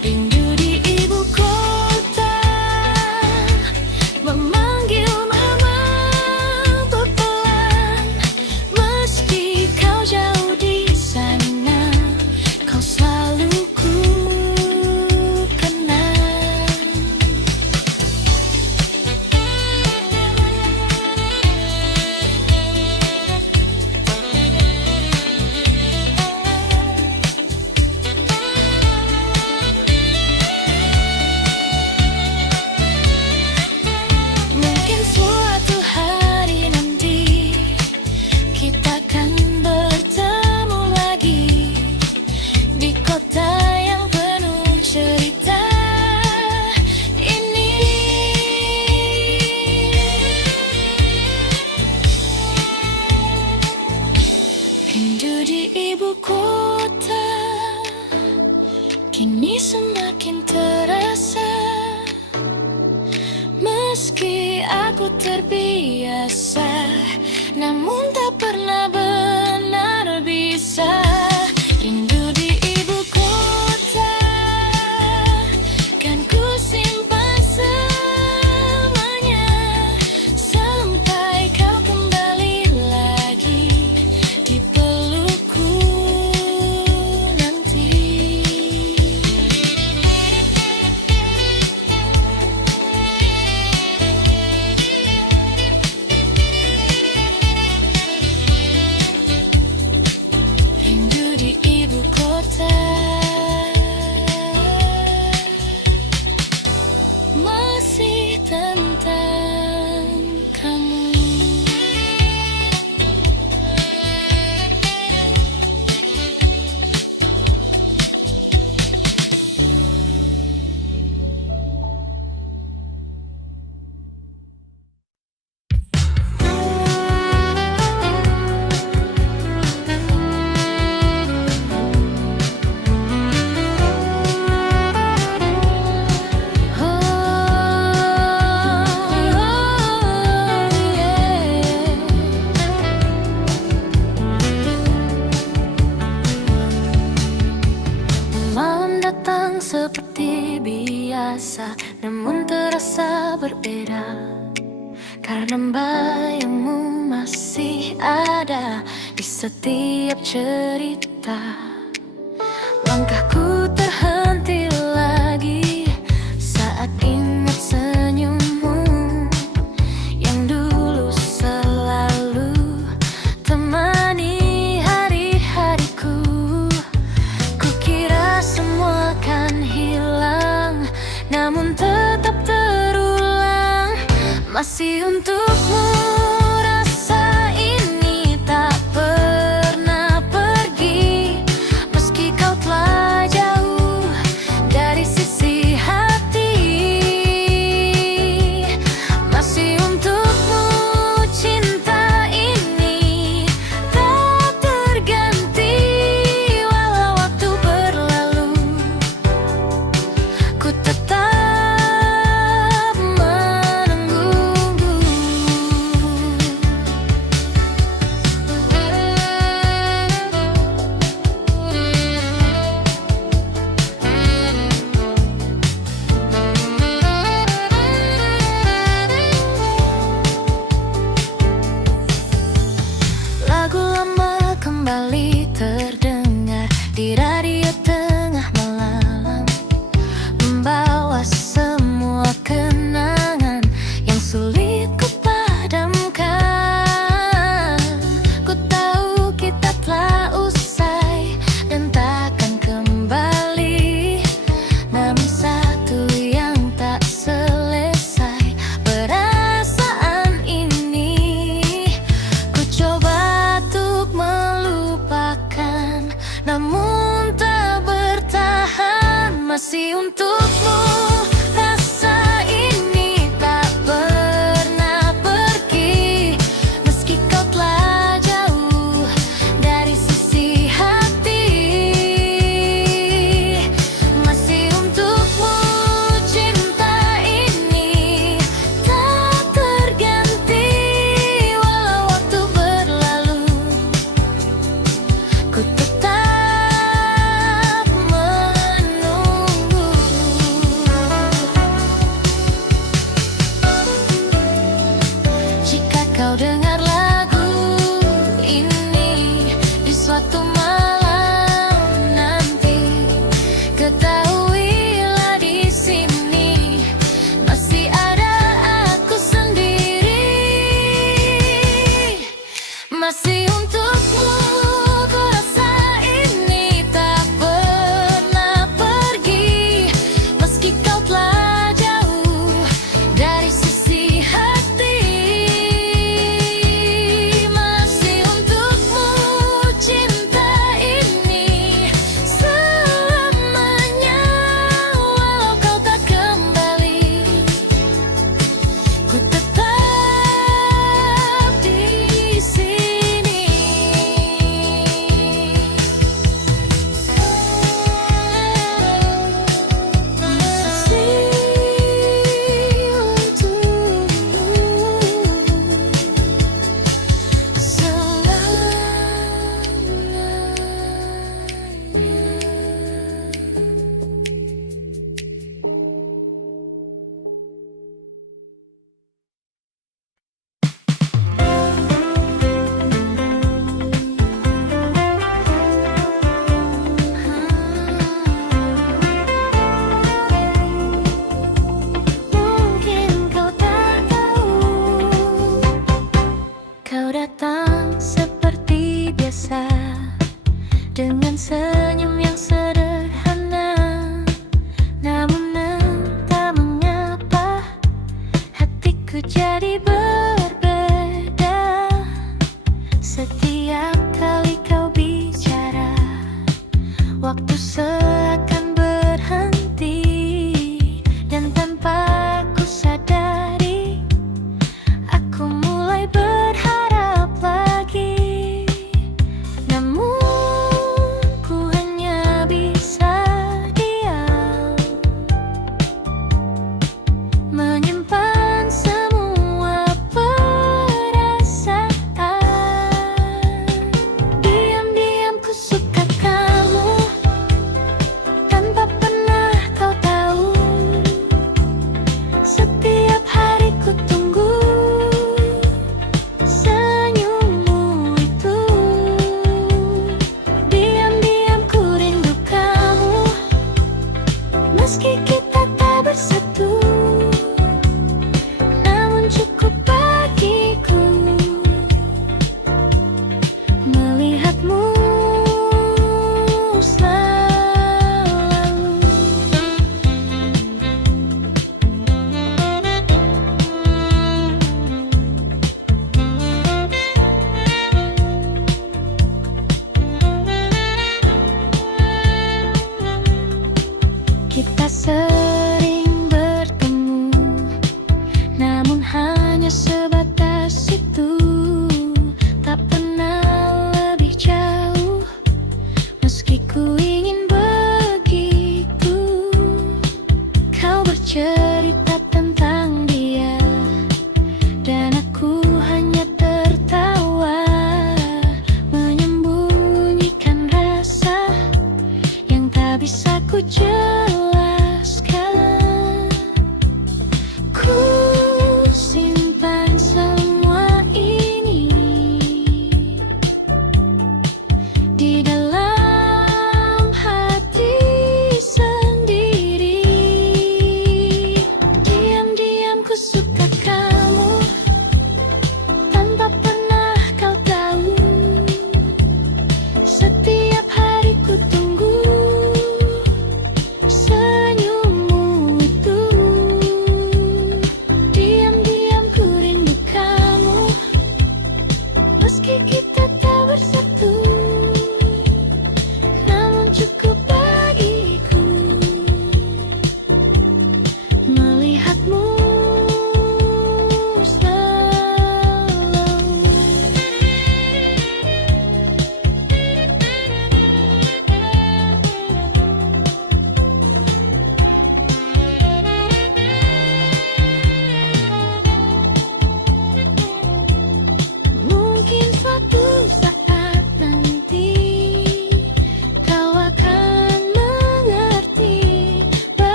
Rindu di ibu kota, memanggil namamu pelan. Meski kau jauh di sana, kau selalu ku kenang. Mungkin suatu hari nanti kita akan bertemu lagi di kota yang penuh cerita ini. Rindu di ibu kota kini semakin terasa. Meski aku terbiasa, namun tak pernah benar bisa. Rindu di ibu kota kan ku simpan selamanya, sampai kau kembali lagi di pelukku nanti. Rindu di ibu kota, masih tentang kamu. Malam datang seperti biasa, namun terasa berbeda, karena bayangmu masih ada di setiap cerita. Langkahku terhenti lagi saat ingat senyummu yang dulu selalu temani hari-hariku. Kukira semua kan hilang, namun tetap terulang. Masih untukmu rasa ini tak pernah pergi. Meski kau telah jauh dari sisi hati, masih untukmu. Rasa ini tak pernah pergi, meski kau telah jauh dari sisi hati. Masih untukmu cinta ini tak terganti, walau waktu berlalu ku tetap menunggu. Jika kau dengar lagu ini di suatu malam nanti, ketahuilah di sini masih ada aku sendiri. Masih untukmu ku rasa ini tak pernah pergi, meski kau telah jauh dari sisi hati. Masih untukmu cinta ini selamanya, walau kau tak kembali, ku tetap di sini. Mungkin kau tak tahu, kau datang seperti biasa dengan senyum yang sederhana, namun entah mengapa hatiku jadi berbeda. Setiap kali kau bicara, waktu seakan berhenti, dan tanpa ku sadari aku mulai berharap lagi. Namun ku hanya bisa diam, menyimpan semua perasaan. Diam-diam ku suka kamu tanpa pernah kau tahu. Setiap hari ku tunggu senyummu itu. Diam-diam ku rindu kamu, meski kita tak bersatu, namun cukup bagiku melihatmu selalu. Kita sering bertemu, namun hanya sebatas itu. Tak pernah lebih jauh, meski ku ingin begitu. Kau bercerita tentang dia, dan aku hanya tertawa, menyembunyikan rasa yang tak bisa ku jelaskan. Ku simpan semua ini di dalam hati sendiri. Diam-diam ku suka kamu tanpa pernah kau tahu. Setiap hari ku tunggu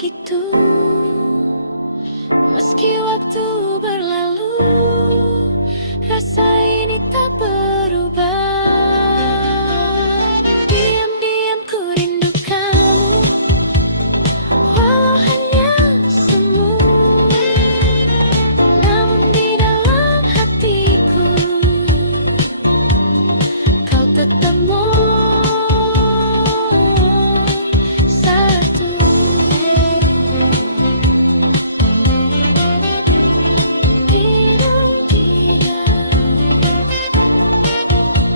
begitu. Meski waktu berlalu, rasa ini tak berubah. Diam-diam ku rindu kamu, walau hanya semu. Namun di dalam hatiku, kau tetap satu.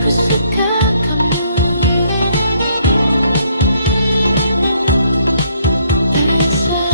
Ku suka kamu, Elsa.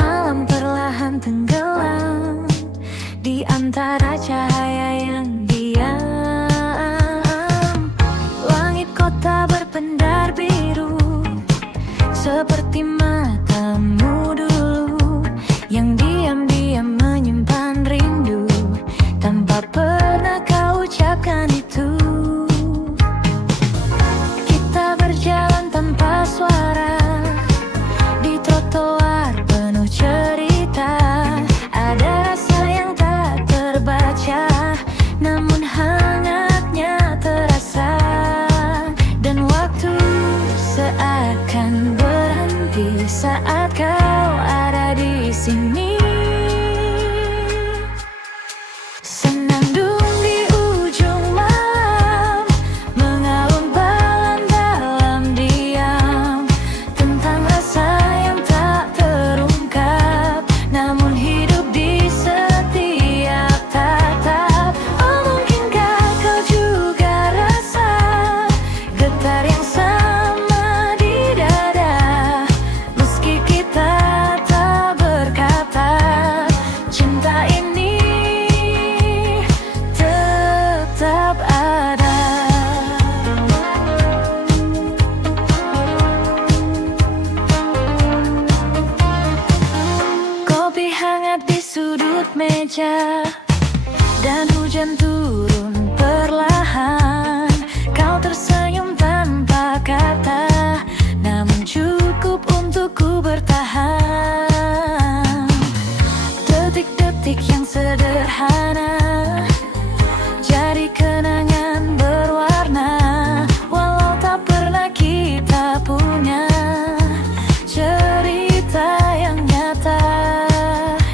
Malam perlahan tenggelam di antara cahaya yang diam. Langit kota berpendar biru, seperti matamu dulu yang diam-diam menyimpan rindu tanpa pernah kau ucapkan itu. Kita berjalan tanpa suara di trotoar penuh cerita. Ada rasa yang tak terbaca, namun hangatnya terasa. Dan waktu seakan berhenti saat kau ada di sini. Senandung di ujung malam, mengalun pelan dalam diam, tentang rasa yang tak terungkap, namun hidup di setiap tatap. Oh, mungkinkah kau juga rasa getar yang sama di dada, meski kita tak berkata, cinta ini tetap ada. Kopi hangat di sudut meja, dan hujan turun perlahan. Kau tersenyum tanpa kata, namun cukup untuk ku bertahan. Detik-detik yang sederhana jadi kenangan berwarna, walau tak pernah kita punya cerita yang nyata.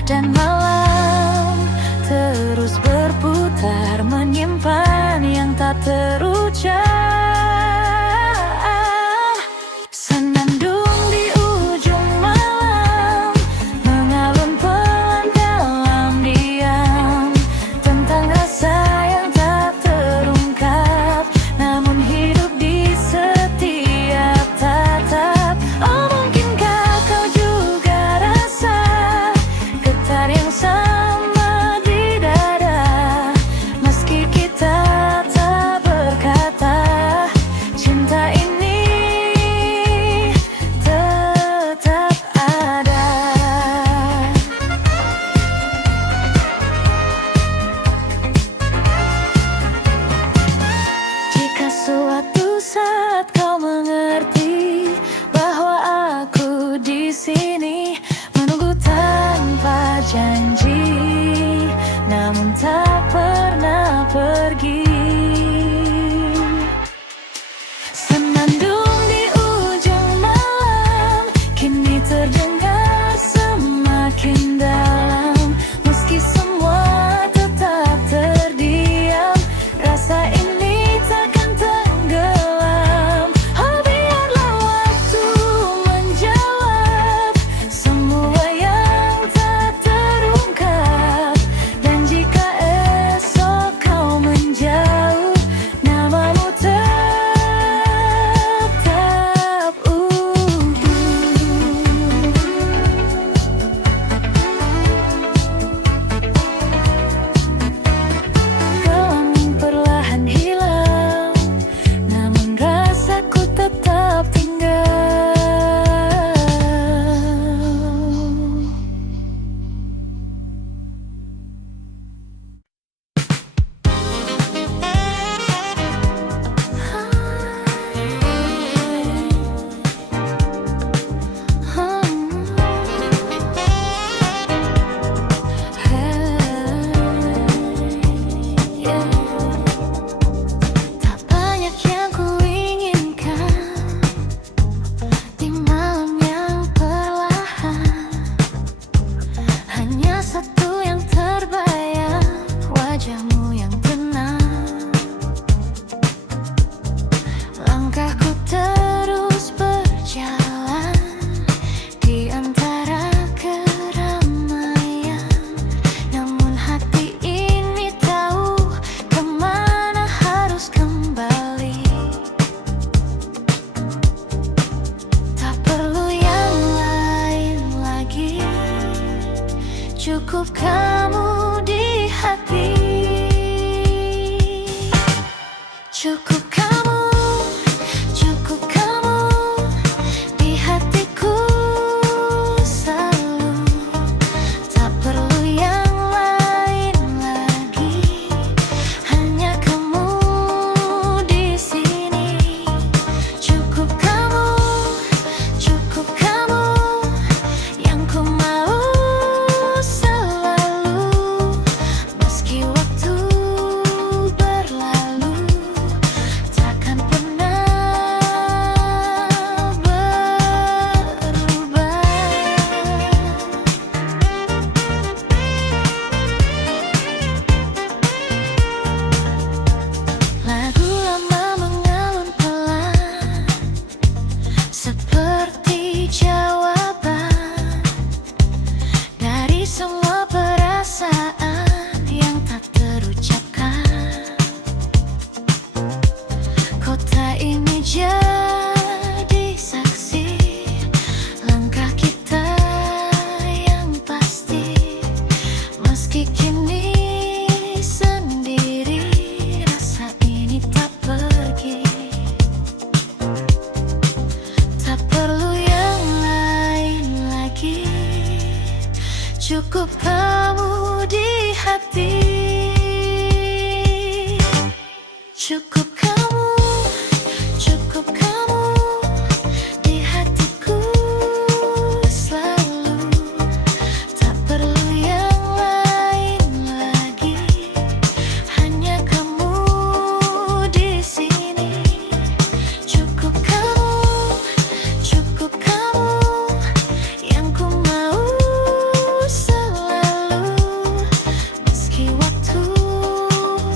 Dan malam terus berputar, menyimpan yang tak terucap. Senandung di ujung malam, mengalun pelan dalam diam, tentang rasa yang tak terungkap, namun hidup di setiap tatap. Oh, mungkinkah kau juga rasa getar yang sama di dada, meski kita tak berkata, cinta ini tetap ada. Jika suatu saat kau mengerti bahwa aku di sini menunggu tanpa janji, namun tak pernah pergi. Senandung di ujung malam, kini terdengar semakin dalam, meski semua tetap terdiam. Rasa ini takkan tenggelam. Oh, biarlah waktu menjawab semua yang tak terungkap. Dan jika esok kau menjauh, wajahmu yang tenang. Langkahku terus berjalan di antara keramaian, namun hati ini tahu kemana harus kembali. Tak perlu yang lain lagi, cukup kamu di hati. Cukup kamu, cukup kamu di hatiku selalu. Tak perlu yang lain lagi, hanya kamu di sini. Cukup kamu yang ku mau selalu. Meski waktu berlalu, takkan pernah berubah. Lagu lama mengalun pelan, seperti jawaban dari semua perasaan yang tak terucapkan. Kota ini jadi saksi langkah kita yang pasti. Meski kini sendiri, rasa ini tak pergi. Tak perlu yang lain lagi, cukup kamu di hati. Cukup kamu di hatiku selalu. Tak perlu yang lain lagi, hanya kamu di sini. Cukup kamu yang ku mau selalu. Meski waktu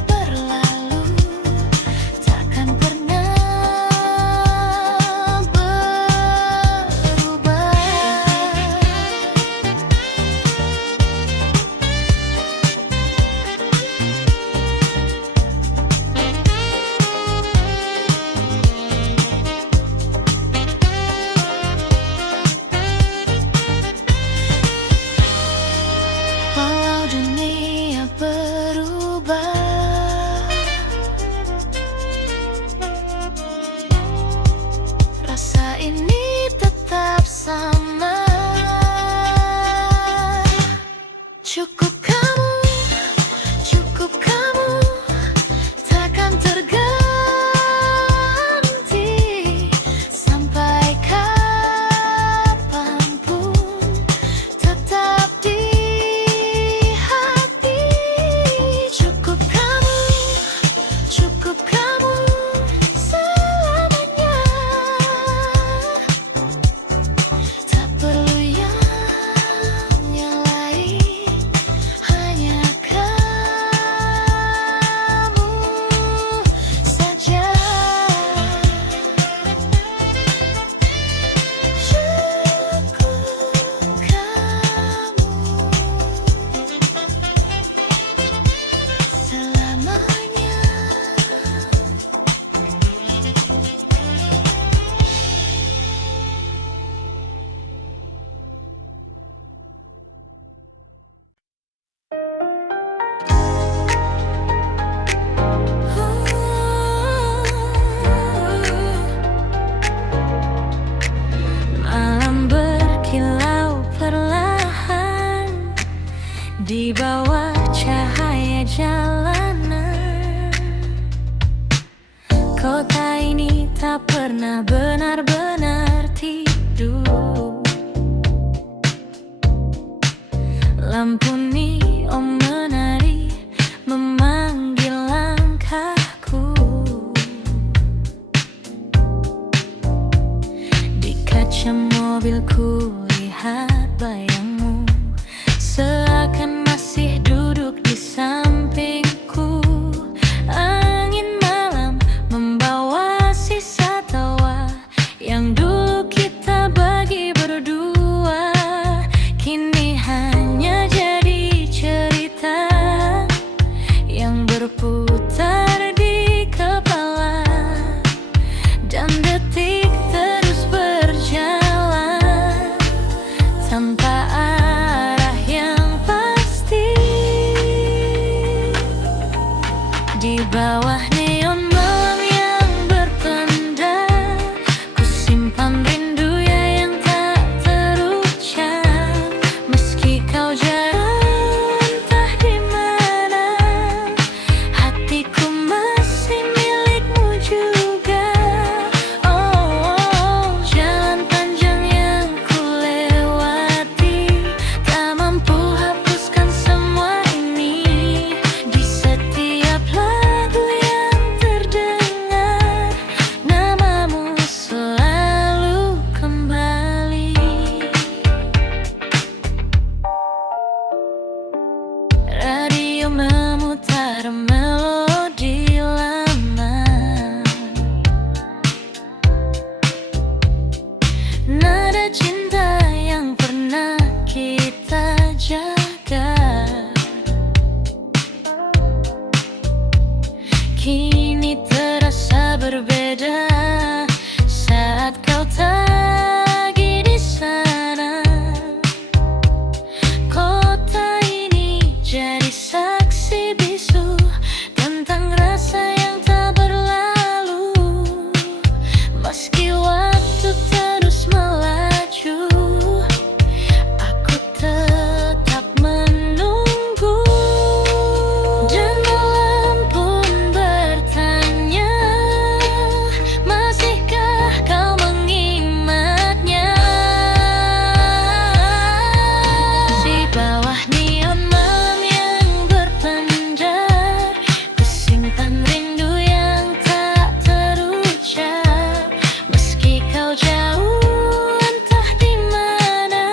berlalu, takkan pernah berubah. Walau dunia berubah, rasa ini tetap sama. Cukup kamu takkan terganti sampai kapanpun, tetap di hati. Cukup kamu selamanya. Tak perlu yang lain, hanya kamu saja. Cukup kamu selamanya. Malam berkilau perlahan di bawah cahaya jalanan. Kota ini tak pernah benar-benar tidur. Lampu neon menari memanggil langkahku. Di kaca mobilku lihat bayangmu, seakan masih duduk di samping Di bawah neon malam yang berpendar, ku simpan rindu ya yang tak terucap. Meski kau jauh entah di mana, hatiku masih milikmu juga. Oh, jalan panjang yang ku lewati, tak mampu hapuskan semua ini. Di setiap lagu yang terdengar, namamu selalu kembali. Radio memutar melodi lama, nada cinta yang pernah kita jaga. Kini terasa berbeda saat kau tak lagi di sana. Kota ini jadi saksi bisu tentang rasa yang tak berlalu. Meski waktu terus melaju, aku tetap menunggu. Dan malam pun bertanya, masihkah kau mengingatnya? Di bawah neon malam yang berpendar, ku simpan rindu yang tak terucap. Meski kau jauh entah di mana,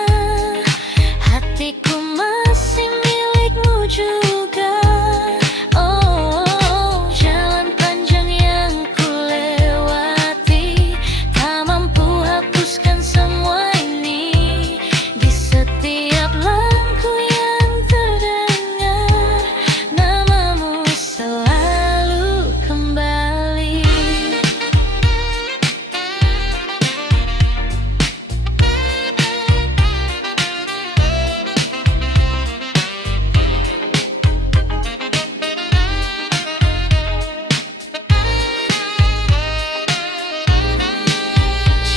hatiku masih milikmu juga. Oh, jalan panjang yang ku lewati, tak mampu hapuskan semua ini. Di setiap lagu yang terdengar, namamu selalu kembali.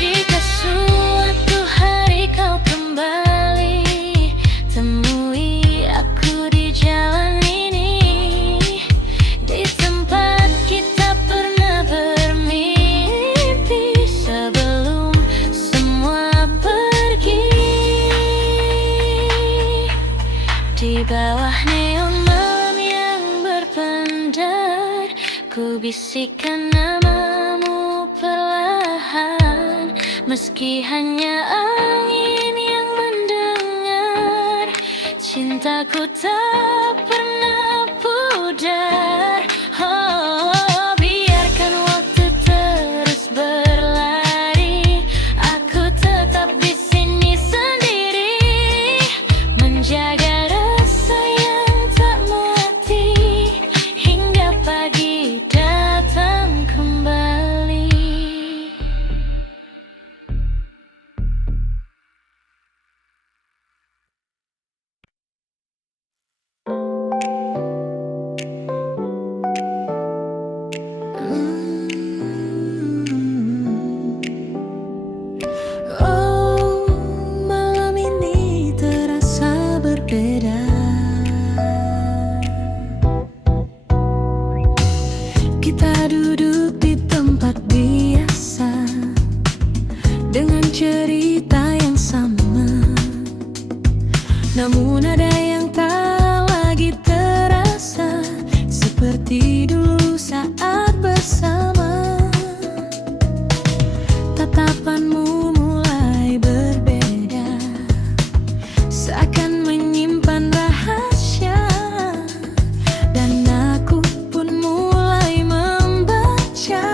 Jika suatu hari kau kembali, temui aku di jalan ini, di tempat kita pernah bermimpi sebelum semua pergi. Di bawah neon malam yang berpendar, ku bisikkan namamu perlahan. Meski hanya angin yang mendengar, cintaku tak pernah pudar. Oh, biarkan waktu terus berlari, aku tetap di sini sendiri, menjaga rasa yang tak mati hingga pagi datang kembali. Oh, malam ini terasa berbeda. Kita duduk di tempat biasa dengan cerita yang sama, namun ada yang tak lagi terasa seperti dulu saat bersama. Tatapanmu mulai berbeda, seakan menyimpan rahasia, dan aku pun mulai membaca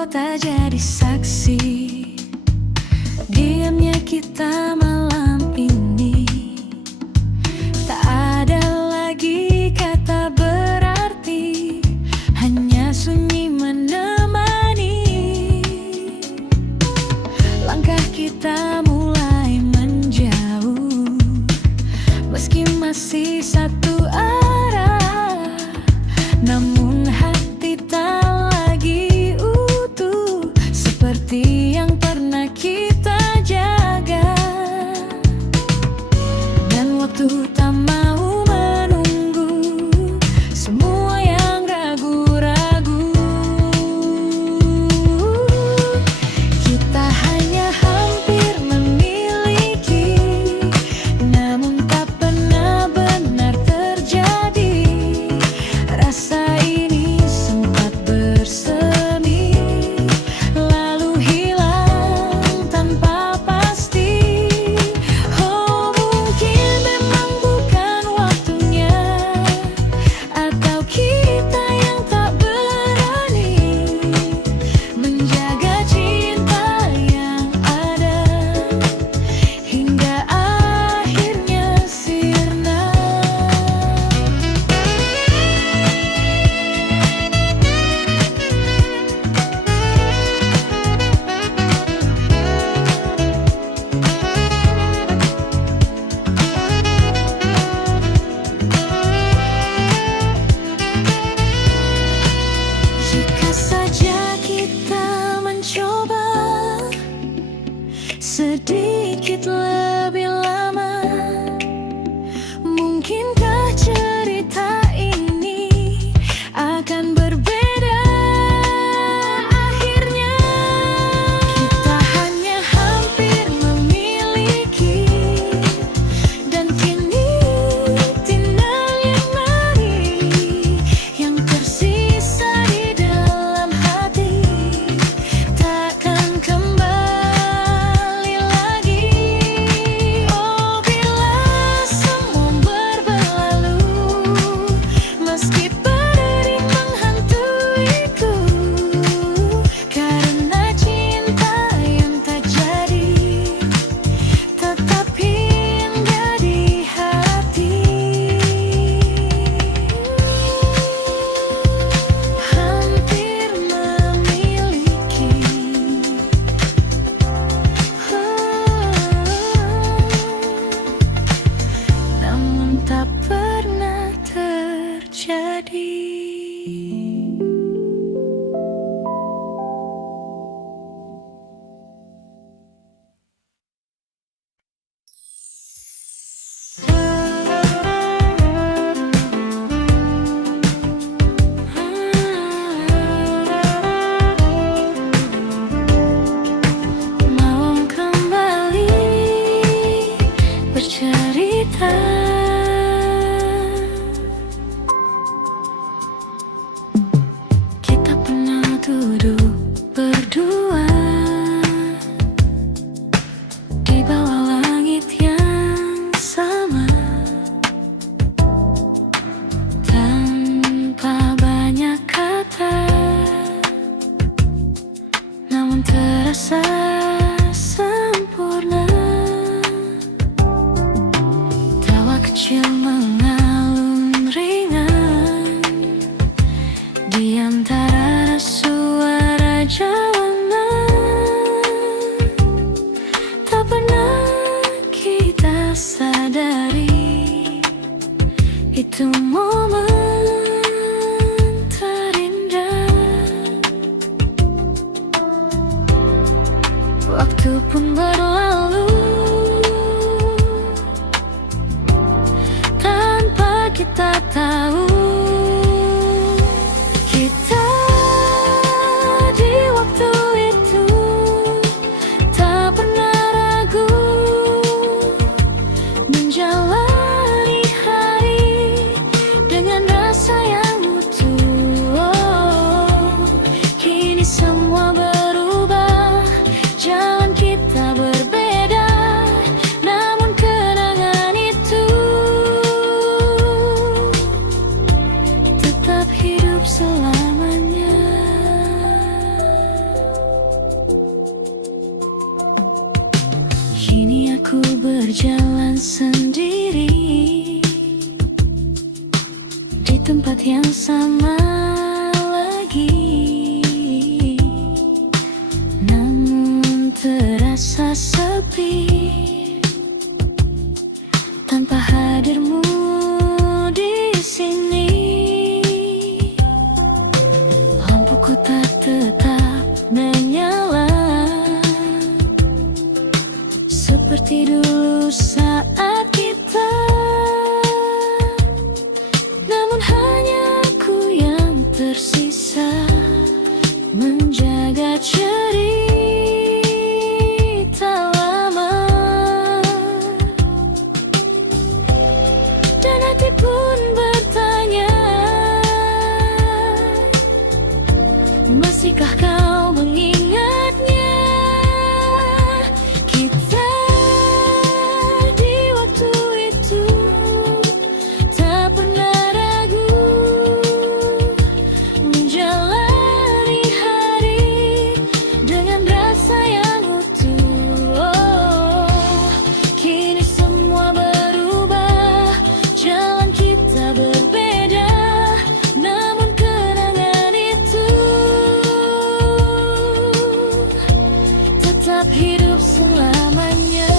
kota jadi saksi diamnya kita malam ini. Tak ada lagi kata berarti, hanya sunyi menemani. Langkah kita mulai menjauh, meski masih satu arah, namun hati tak lagi utuh seperti yang pernah kita jaga. Dan waktu tak mau menunggu semua yang ragu-ragu. Kita hanya hampir memiliki, namun tak pernah benar terjadi. Rasa ini sempat bersemi, lalu hilang tanpa pasti. Oh, mungkin memang bukan waktunya, atau kita yang tak berani menjaga cinta yang ada hingga akhirnya sirna. Jika saja kita mencoba sedikit lebih lama, mungkinkah cerita ini akan berbeda akhirnya. Kita hanya hampir memiliki, dan kini tinggal yang mari yang tersisa di dalam hati, takkan kembali lagi. Oh, bila semua berlalu, meski berdiri menghantuiku, karena cinta yang tak jadi tetap hingga di hati. Hampir memiliki, namun tak pernah terjadi. Mau kembali bercerita, kita pernah duduk berdua di bawah langit yang sama, tanpa banyak kata, namun terasa sempurna. Tawa kecil mengalun ringan di antara suara jalanan. Tak pernah kita sadari itu momen terindah. Waktu pun berlalu tanpa kita tahu. Kita di waktu itu tak pernah ragu menjalani hari dengan rasa yang utuh. Oh, kini semua berubah, jalan kita berbeda, namun kenangan itu ku berjalan sendiri di tempat yang sama lagi, namun terasa sepi tanpa hadirmu di sini. Lampuku tak tetap menyala seperti dulu saat kita, namun hanya aku yang tersisa menjaga cerita lama. Dan hati pun bertanya, masihkah kau mengingatnya? Kita di waktu itu tak pernah ragu menjalani hari dengan rasa yang utuh. Oh, kini semua berubah, jalan kita berbeda, namun kenangan itu tetap hidup selamanya.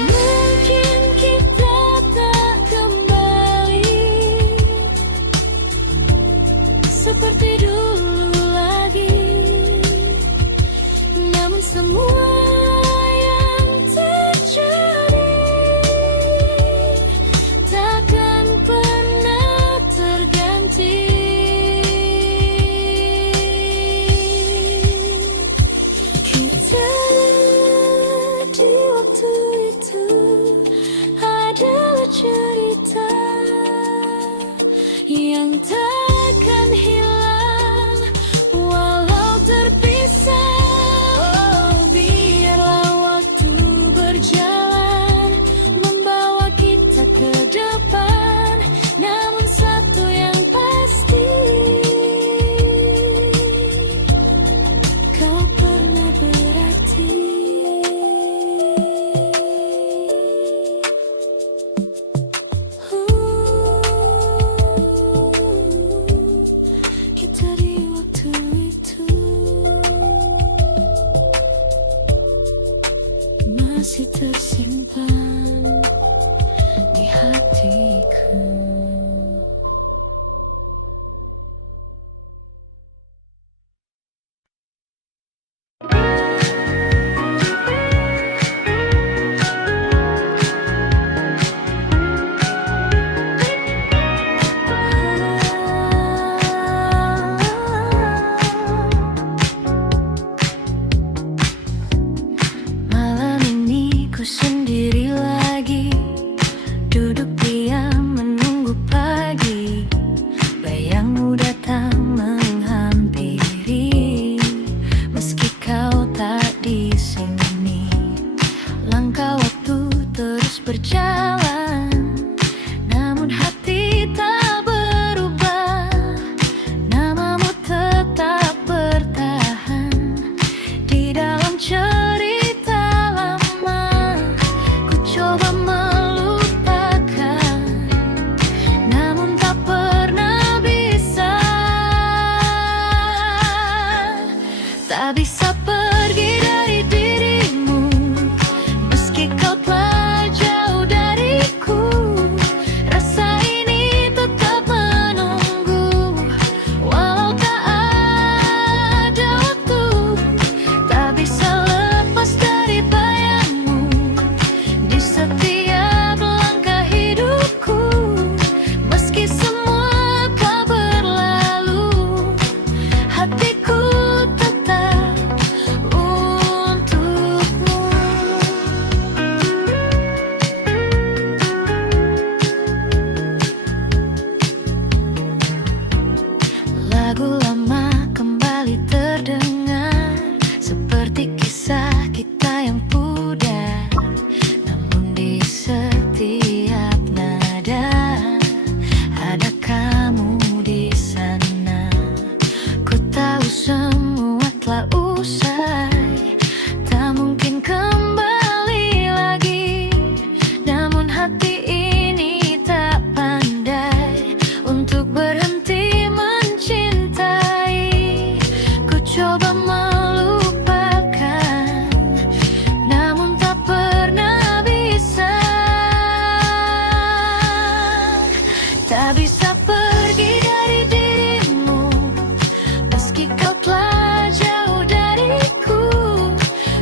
Mungkin kita tak kembali seperti dulu lagi, namun semua yang terjadi takkan pernah terganti. Kita di waktu itu adalah cerita yang takkan hilang walau terpisah. Oh, biarlah waktu berjalan membawa kita ke depan, namun satu yang pasti, kau pernah berarti. Kita di waktu itu masih tersimpan di hatiku. Malam ini ku sendiri lagi, duduk diam menunggu pagi. Bayangmu datang menghampiri, meski kau tak di sini. Langkah waktu terus berjalan, namun hati tak berubah. Namamu tetap bertahan di dalam cerita lama. Ku coba melupakannya, Tak bisa pergi dari dirimu, meski kau telah jauh dariku.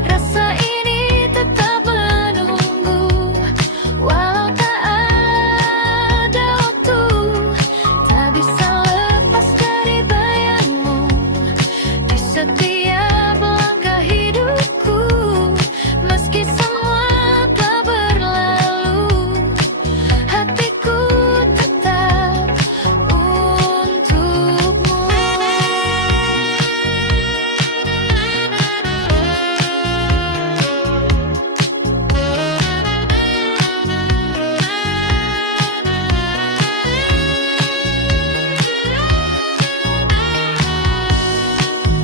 Rasa ini tetap menunggu, walau tak ada waktu. Tak bisa lepas dari bayangmu di setiap langkah hidupku. Meski semua telah berlalu, hatiku tetap untukmu.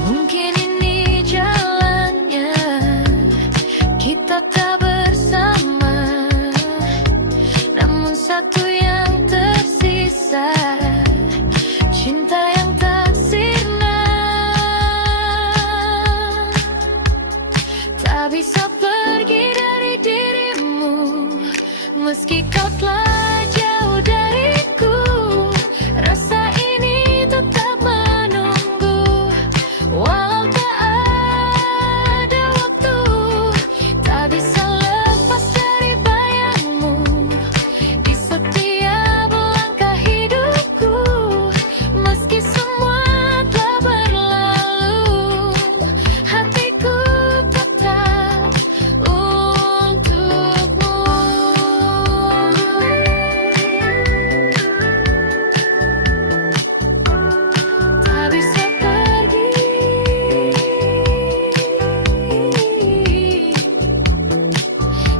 Mungkin ini jalannya, kita tak bersama. Namun satu yang tersisa, cinta yang tak sirna. Tak bisa pergi dari dirimu, meski kau telah jauh dariku. Rasa ini tetap menunggu, walau tak ada waktu. Tak bisa lepas dari bayangmu di setiap langkah hidupku. Meski semua telah berlalu, hatiku tetap untukmu. Tak bisa pergi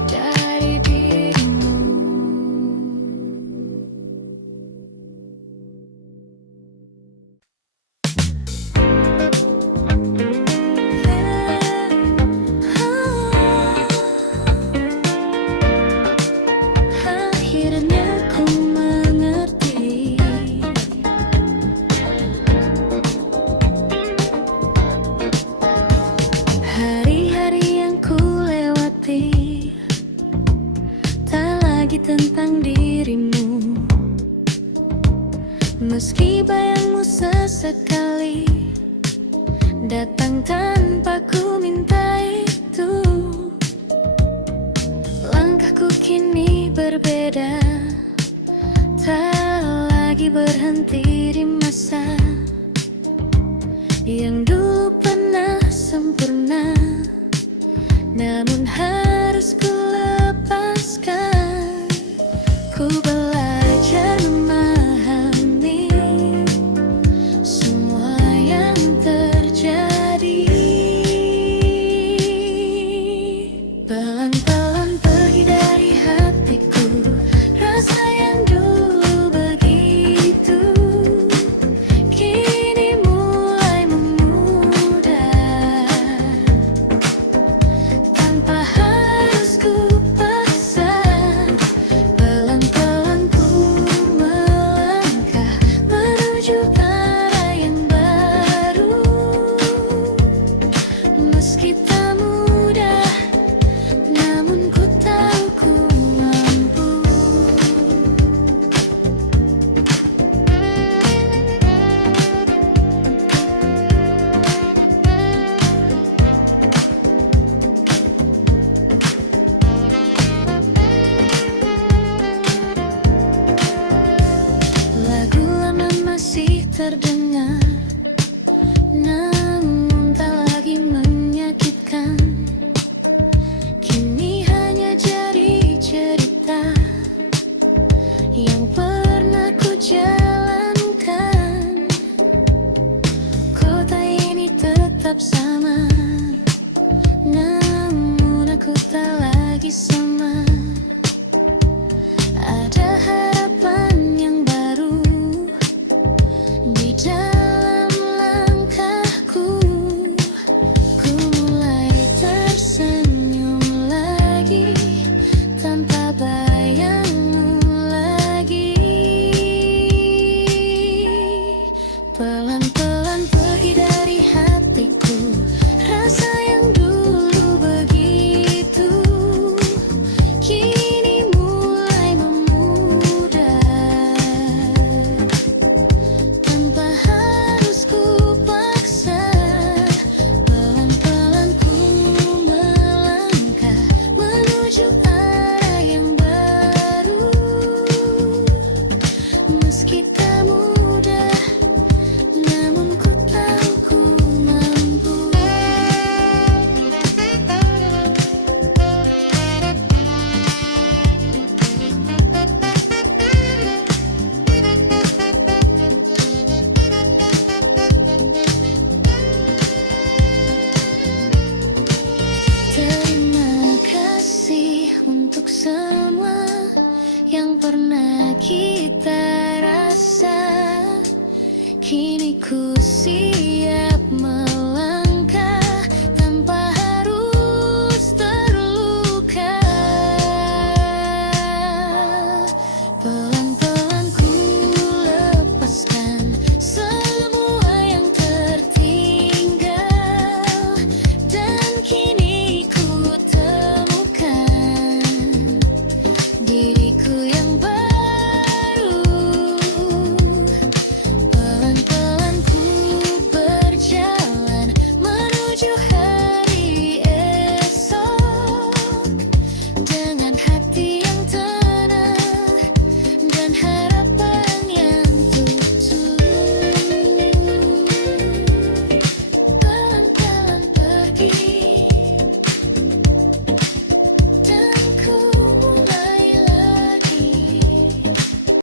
dari dirimu. Akhirnya ku mengerti, hari-hari yang ku lewati tak lagi tentang dirimu. Meski bayangmu sesekali datang tanpa ku minta itu, langkahku kini berbeda, tak lagi berhenti di masa yang dulu pernah sempurna. Namun harus ku lepaskan. Ku belajar memahami semua yang terjadi. Pelan-pelan pergi dari hatiku, rasa yang dulu begitu kini mulai memudar, tanpa harus ku paksa. Pelan-pelan ku melangkah menuju arah yang baru. Meski tak mudah, namun ku tahu ku mampu. Lagu lama masih terdengar, namun tak lagi menyakitkan. Kini hanya jadi cerita yang pernah ku jalankan. Kota ini tetap sama, namun aku tak lagi sama. Ada harapan yang baru di dalam langkahku. Ku mulai tersenyum lagi tanpa bayangmu lagi. Pelan-pelan pergi dari hatiku, kita rasa. Kini ku siap melangkah tanpa harus terluka. Pelan-pelan ku lepaskan semua yang tertinggal, dan kini ku temukan diriku yang baru. Pelan-pelan ku berjalan menuju hari esok, dengan hati yang tenang dan harapan